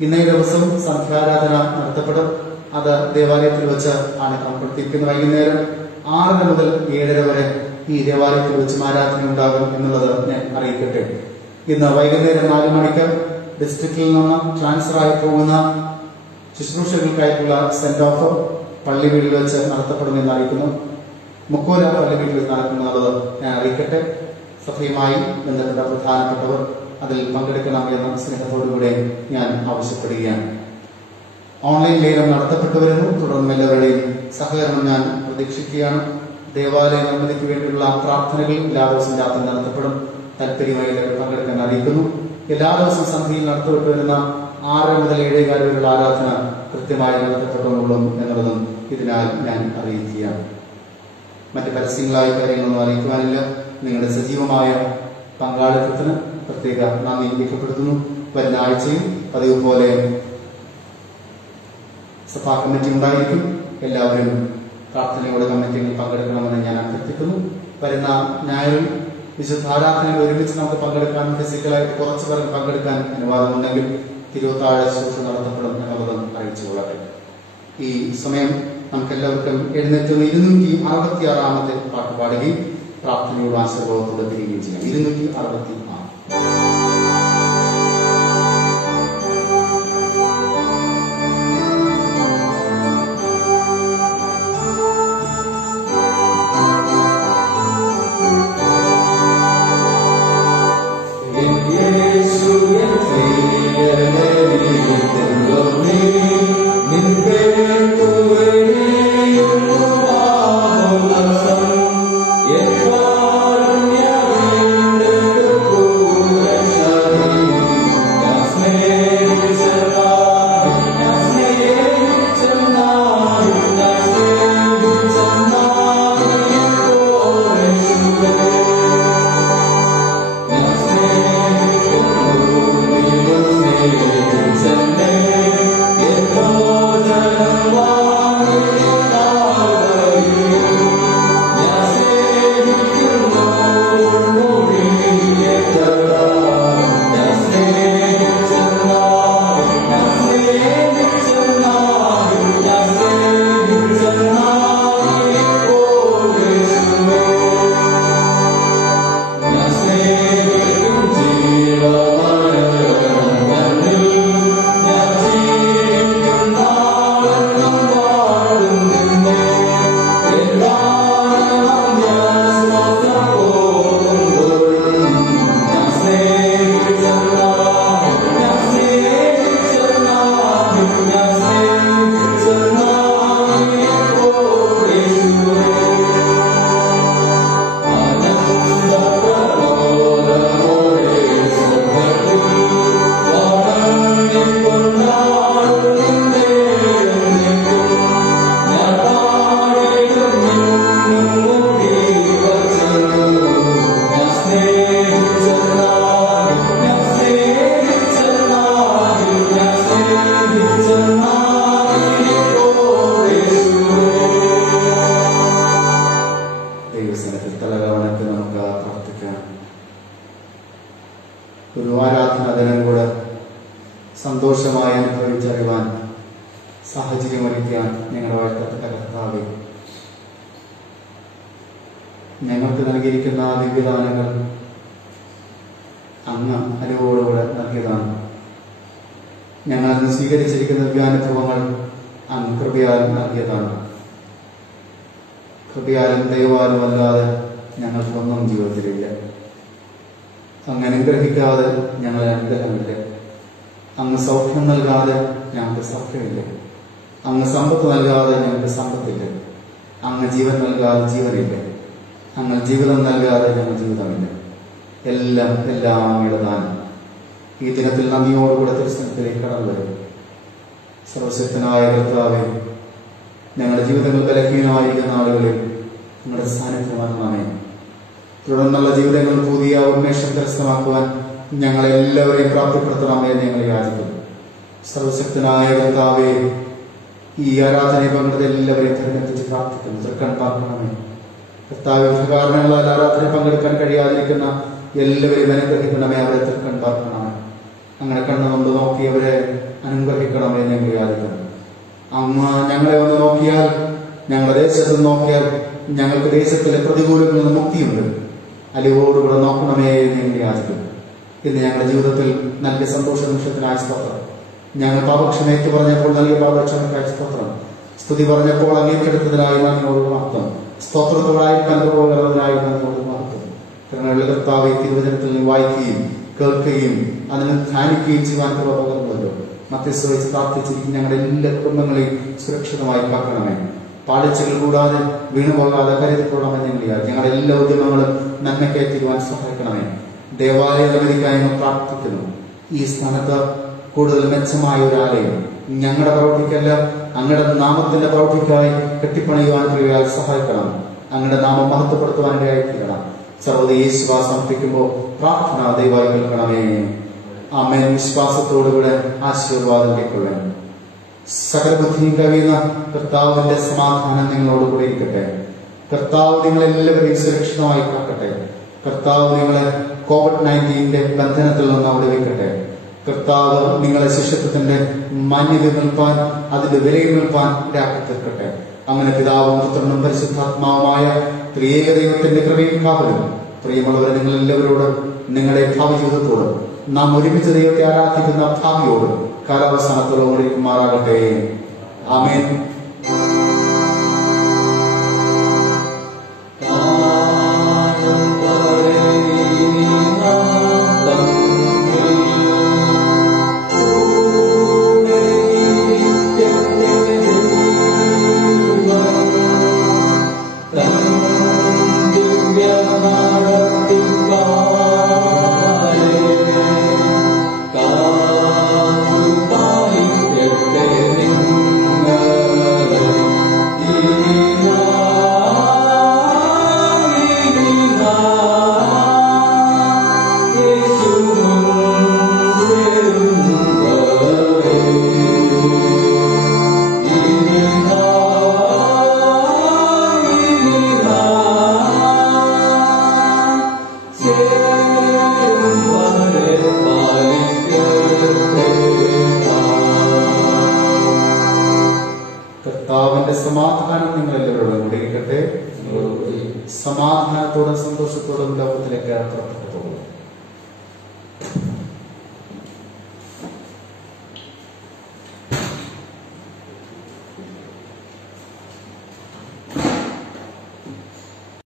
ഇന്നേ ദിവസം സന്ധ്യാരാധന നടത്തപ്പെടും. അത് ദേവാലയത്തിൽ വെച്ച് ആണ് ഉൾപ്പെടുത്തിയിരിക്കുന്നത്. വൈകുന്നേരം 6 മുതൽ 7 വരെ ഈ ദേവാലയത്തിൽ വെച്ച് ആരാധന ഉണ്ടാകും എന്നുള്ളത് ഞാൻ അറിയിക്കട്ടെ. ഇന്ന് വൈകുന്നേരം 4 മണിക്ക് ഡിസ്ട്രിക്റ്റിൽ നിന്ന് ട്രാൻസ്ഫർ ആയി പോകുന്ന ശുശ്രൂഷകൾക്കായിട്ടുള്ള സെന്റ് ഓഫ് പള്ളി വീട്ടിൽ വെച്ച് നടത്തപ്പെടുമെന്ന് അറിയിക്കുന്നു. മുക്കൂല പള്ളി വീട്ടിൽ വെച്ച് നടക്കുന്നുള്ളത് ഞാൻ അറിയിക്കട്ടെ. സഭയുമായി ബന്ധപ്പെട്ട പ്രധാനപ്പെട്ടവർ അതിൽ പങ്കെടുക്കണം എന്ന സ്നേഹത്തോടുകൂടെ ഞാൻ ആവശ്യപ്പെടുകയാണ്. ഓൺലൈൻ ലേലം നടത്തപ്പെട്ടു വരുന്നു. തുടർന്ന് എല്ലാവരുടെയും സഹകരണം ഞാൻ പ്രതീക്ഷിക്കുകയാണ്. ദേവാലയ നിർമ്മിതിക്ക് വേണ്ടിയുള്ള പ്രാർത്ഥനകൾ എല്ലാ ദിവസവും രാത്രി നടത്തപ്പെടും. താല്പര്യമായി പങ്കെടുക്കാൻ അറിയിക്കുന്നു. എല്ലാ ദിവസവും സന്ധ്യയിൽ നടത്തപ്പെട്ടു വരുന്ന 6 മുതൽ 7 വരെയുള്ള ആരാധന കൃത്യമായി നടത്തപ്പെട്ടുകൊള്ളും എന്നുള്ളതും ഇതിനാൽ ഞാൻ അറിയിക്കുകയാണ്. മറ്റ് പരസ്യങ്ങളായ കാര്യങ്ങളൊന്നും അറിയിക്കുവാനില്ല. നിങ്ങളുടെ സജീവമായ പങ്കാളിത്തത്തിന് പ്രത്യേക നന്ദി രേഖപ്പെടുത്തുന്നു. വരുന്ന ആഴ്ചയും പതിവ് പോലെ സഭാ കമ്മിറ്റി ഉണ്ടായിരിക്കും. എല്ലാവരും പ്രാർത്ഥനയോടെ കമ്മിറ്റിയിൽ പങ്കെടുക്കണമെന്ന് ഞാൻ അഭ്യർത്ഥിക്കുന്നു. വരുന്ന ഞായറിൽ വിശുദ്ധ ആരാധനയിൽ ഒരുമിച്ച് നമുക്ക് പങ്കെടുക്കാൻ, ഫിസിക്കലായിട്ട് കുറച്ചു പേർക്ക് പങ്കെടുക്കാൻ അനുവാദമുണ്ടെങ്കിൽ തിരുവത്താഴ ശുശ്രൂഷ നടത്തപ്പെടും എന്നുള്ളതും അറിയിച്ചുകൊള്ളട്ടെ. ഈ സമയം നമുക്കെല്ലാവർക്കും എഴുന്നേറ്റ് 266 പാട്ട് പാടുകയും പ്രാർത്ഥനയോട് ആശീർവാദത്തോടെ തിരികുകയും ചെയ്യാം. 266. ഒരു ആരാധനാ ദിനം കൂടെ സന്തോഷമായി അനുഭവിച്ചറിയുവാൻ സാഹചര്യമൊരുക്കാൻ ഞങ്ങളുടെ വാഴ്ത്തപ്പെട്ട കർത്താവേ, ഞങ്ങൾക്ക് നൽകിയിരിക്കുന്ന ദിവ്യദാനങ്ങൾ അങ്ങ് അനുഭവോടുകൂടെ നൽകിയതാണ്. ഞങ്ങളന്ന് സ്വീകരിച്ചിരിക്കുന്ന ദിവ്യാനുഭവങ്ങൾ അങ്ങ് കൃപയാൽ നൽകിയതാണ്. കൃപയാലും ദൈവാലും അല്ലാതെ ഞങ്ങൾക്കൊന്നും ജീവിതത്തിലില്ല. അങ്ങ് അനുഗ്രഹിക്കാതെ ഞങ്ങളെ അനുഗ്രഹമില്ല. അങ്ങ് സൗഖ്യം നൽകാതെ ഞങ്ങൾക്ക് സൗഖ്യമില്ല. അങ്ങ് സമ്പത്ത് നൽകാതെ ഞങ്ങൾക്ക് സമ്പത്തില്ല. അങ്ങ് ജീവൻ നൽകാതെ ജീവനില്ല. അങ്ങ് ജീവിതം നൽകാതെ ഞങ്ങൾ ജീവിതമില്ല. എല്ലാം അങ്ങയുടെ ദാനം. ഈ ദിനത്തിൽ നന്ദിയോടുകൂടെ തിരുസന്നിധിയിലേക്ക് കടന്നു വരും. സർവശക്തനായ കർത്താവേ, ഞങ്ങളുടെ ജീവിതങ്ങൾ ബലഹീനമായിരിക്കുന്ന ആളുകളിൽ നിങ്ങളുടെ സാന്നിധ്യമാണമേ. തുടർന്നുള്ള ജീവിതങ്ങൾ പുതിയ ഉന്മേഷം കരസ്ഥമാക്കുവാൻ ഞങ്ങളെല്ലാവരെയും പ്രാപ്തിപ്പെടുത്തണമേ ഞങ്ങൾ യാചിക്കുന്നു. സർവശക്തനായ കർത്താവേ, ഈ ആരാധനയെ പങ്കെടുത്ത എല്ലാവരെയും തിരഞ്ഞെടുത്ത് പ്രാർത്ഥിക്കുന്നു. തൃക്കൺ പാർക്കണമേ കർത്താവ്. കാരണങ്ങളാൽ ആരാധന പങ്കെടുക്കാൻ കഴിയാതിരിക്കുന്ന എല്ലാവരെയും അനുഗ്രഹിക്കണമേ. അവരെ തൃക്കൺ പാർക്കണമേ. അങ്ങനെ കണ്ണുകൊണ്ട് നോക്കിയവരെ അനുഗ്രഹിക്കണമേ ഞങ്ങൾ യാചിക്കുന്നു. അങ്ങ് ഞങ്ങളെ ഒന്ന് നോക്കിയാൽ, ഞങ്ങളുടെ ദേശത്ത് നോക്കിയാൽ ഞങ്ങൾക്ക് ദേശത്തിലെ പ്രതികൂലങ്ങളിൽ നിന്ന് മുക്തിയുണ്ട്. അലിവോടുകൂടെ നോക്കണമേ ഞങ്ങൾ യാചിക്കുന്നു. ഇന്ന് ഞങ്ങളുടെ ജീവിതത്തിൽ നൽകിയ സന്തോഷ നിമിഷത്തിനായ സ്തോത്രം. ഞങ്ങൾ പാപക്ഷമേറ്റ് പറഞ്ഞപ്പോൾ നൽകിയ പാപക്ഷമയ്ക്കായ സ്തോത്രം. സ്തുതി പറഞ്ഞപ്പോൾ അങ്ങേറ്റെടുത്തതിനായി നന്ദിയോട് മഹത്വം. സ്തോത്രത്തോടായി കണ്ടുപോകുന്നതിനായി നന്ദിയോട് മഹത്വം. കരുണയുള്ള കർത്താവെ, തിരുവചനത്തിൽ നീ വായിക്കുകയും കേൾക്കുകയും അതിനെ ധ്യാനിക്കുകയും ചെയ്യുവാൻ കൃപ പകർന്നല്ലോ. മധ്യസ്ഥ വഹിച്ച് പ്രാർത്ഥിച്ചിരിക്കും ഞങ്ങളുടെ എല്ലാ കുടുംബങ്ങളെയും സുരക്ഷിതമായി കാക്കണമേ. പാളിച്ചകൾ കൂടാതെ വീണുപോകാതെ കരുതപ്പെടണമെന്ന് ഞങ്ങളുടെ എല്ലാ ഉദ്യമങ്ങളും നന്മയ്ക്കെത്തിക്കുവാൻ സഹായിക്കണമേ. ദേവാലയ അനുമതിക്കായി പ്രാർത്ഥിക്കുന്നു. ഈ സ്ഥാനത്ത് കൂടുതൽ മെച്ചമായ ഒരു ആലയം ഞങ്ങളുടെ പ്രവൃത്തിക്കല്ല, അങ്ങയുടെ നാമത്തിന്റെ പ്രവൃത്തിക്കായി കെട്ടിപ്പണിയുവാൻ കൃപയാൽ സഹായിക്കണം. അങ്ങയുടെ നാമം മഹത്വപ്പെടുത്തുവാനിടയായി തീരണം. സർവ്വത യേശുവാ സമർപ്പിക്കുമ്പോൾ പ്രാർത്ഥന ദയവായി കേൾക്കണമേ. ആമേൻ. വിശ്വാസത്തോടുകൂടെ ആശീർവാദം കൈക്കൊള്ളേ. സകല ബുദ്ധിയും കവിയുന്ന കർത്താവിന്റെ സമാധാനം നിങ്ങളോടുകൂടെ ഇരിക്കട്ടെ. കർത്താവ് നിങ്ങളെല്ലാവരെയും സുരക്ഷിതമായി കാക്കട്ടെ. കർത്താവ് നിങ്ങളെ COVID-19 ബന്ധനത്തിൽ നിന്ന് അവിടെ വെക്കട്ടെ. കർത്താവ് നിങ്ങളെ ശിഷ്യത്വത്തിന്റെ മാന്യത നിൽപ്പാൻ, അതിന്റെ വിലയിൽ നിൽപ്പാൻ ഇടാക്കി തീർക്കട്ടെ. അങ്ങനെ പിതാവും പുത്രനും പരിശുദ്ധാത്മാവുമായ ത്രിയേക ദൈവത്തിന്റെ കൃപയും കാവലും പ്രിയമുള്ളവരെ നിങ്ങളെല്ലാവരോടും നിങ്ങളുടെ ഭാവി ജീവിതത്തോടും നാം ഒരുമിച്ച് ദൈവത്തെ ആരാധിക്കുന്ന ഭാവിയോടും കാലാവസാനത്തോളം ഓടിക്കുമാറാകട്ടെ. ആമേൻ. കർത്താവിന്റെ സമാധാനം നിങ്ങളെല്ലാവരോടും കൂടെ ഇരിക്കട്ടെ. സമാധാനത്തോടും സന്തോഷത്തോടും ലോകത്തിലേക്ക് പുറപ്പെട്ടു.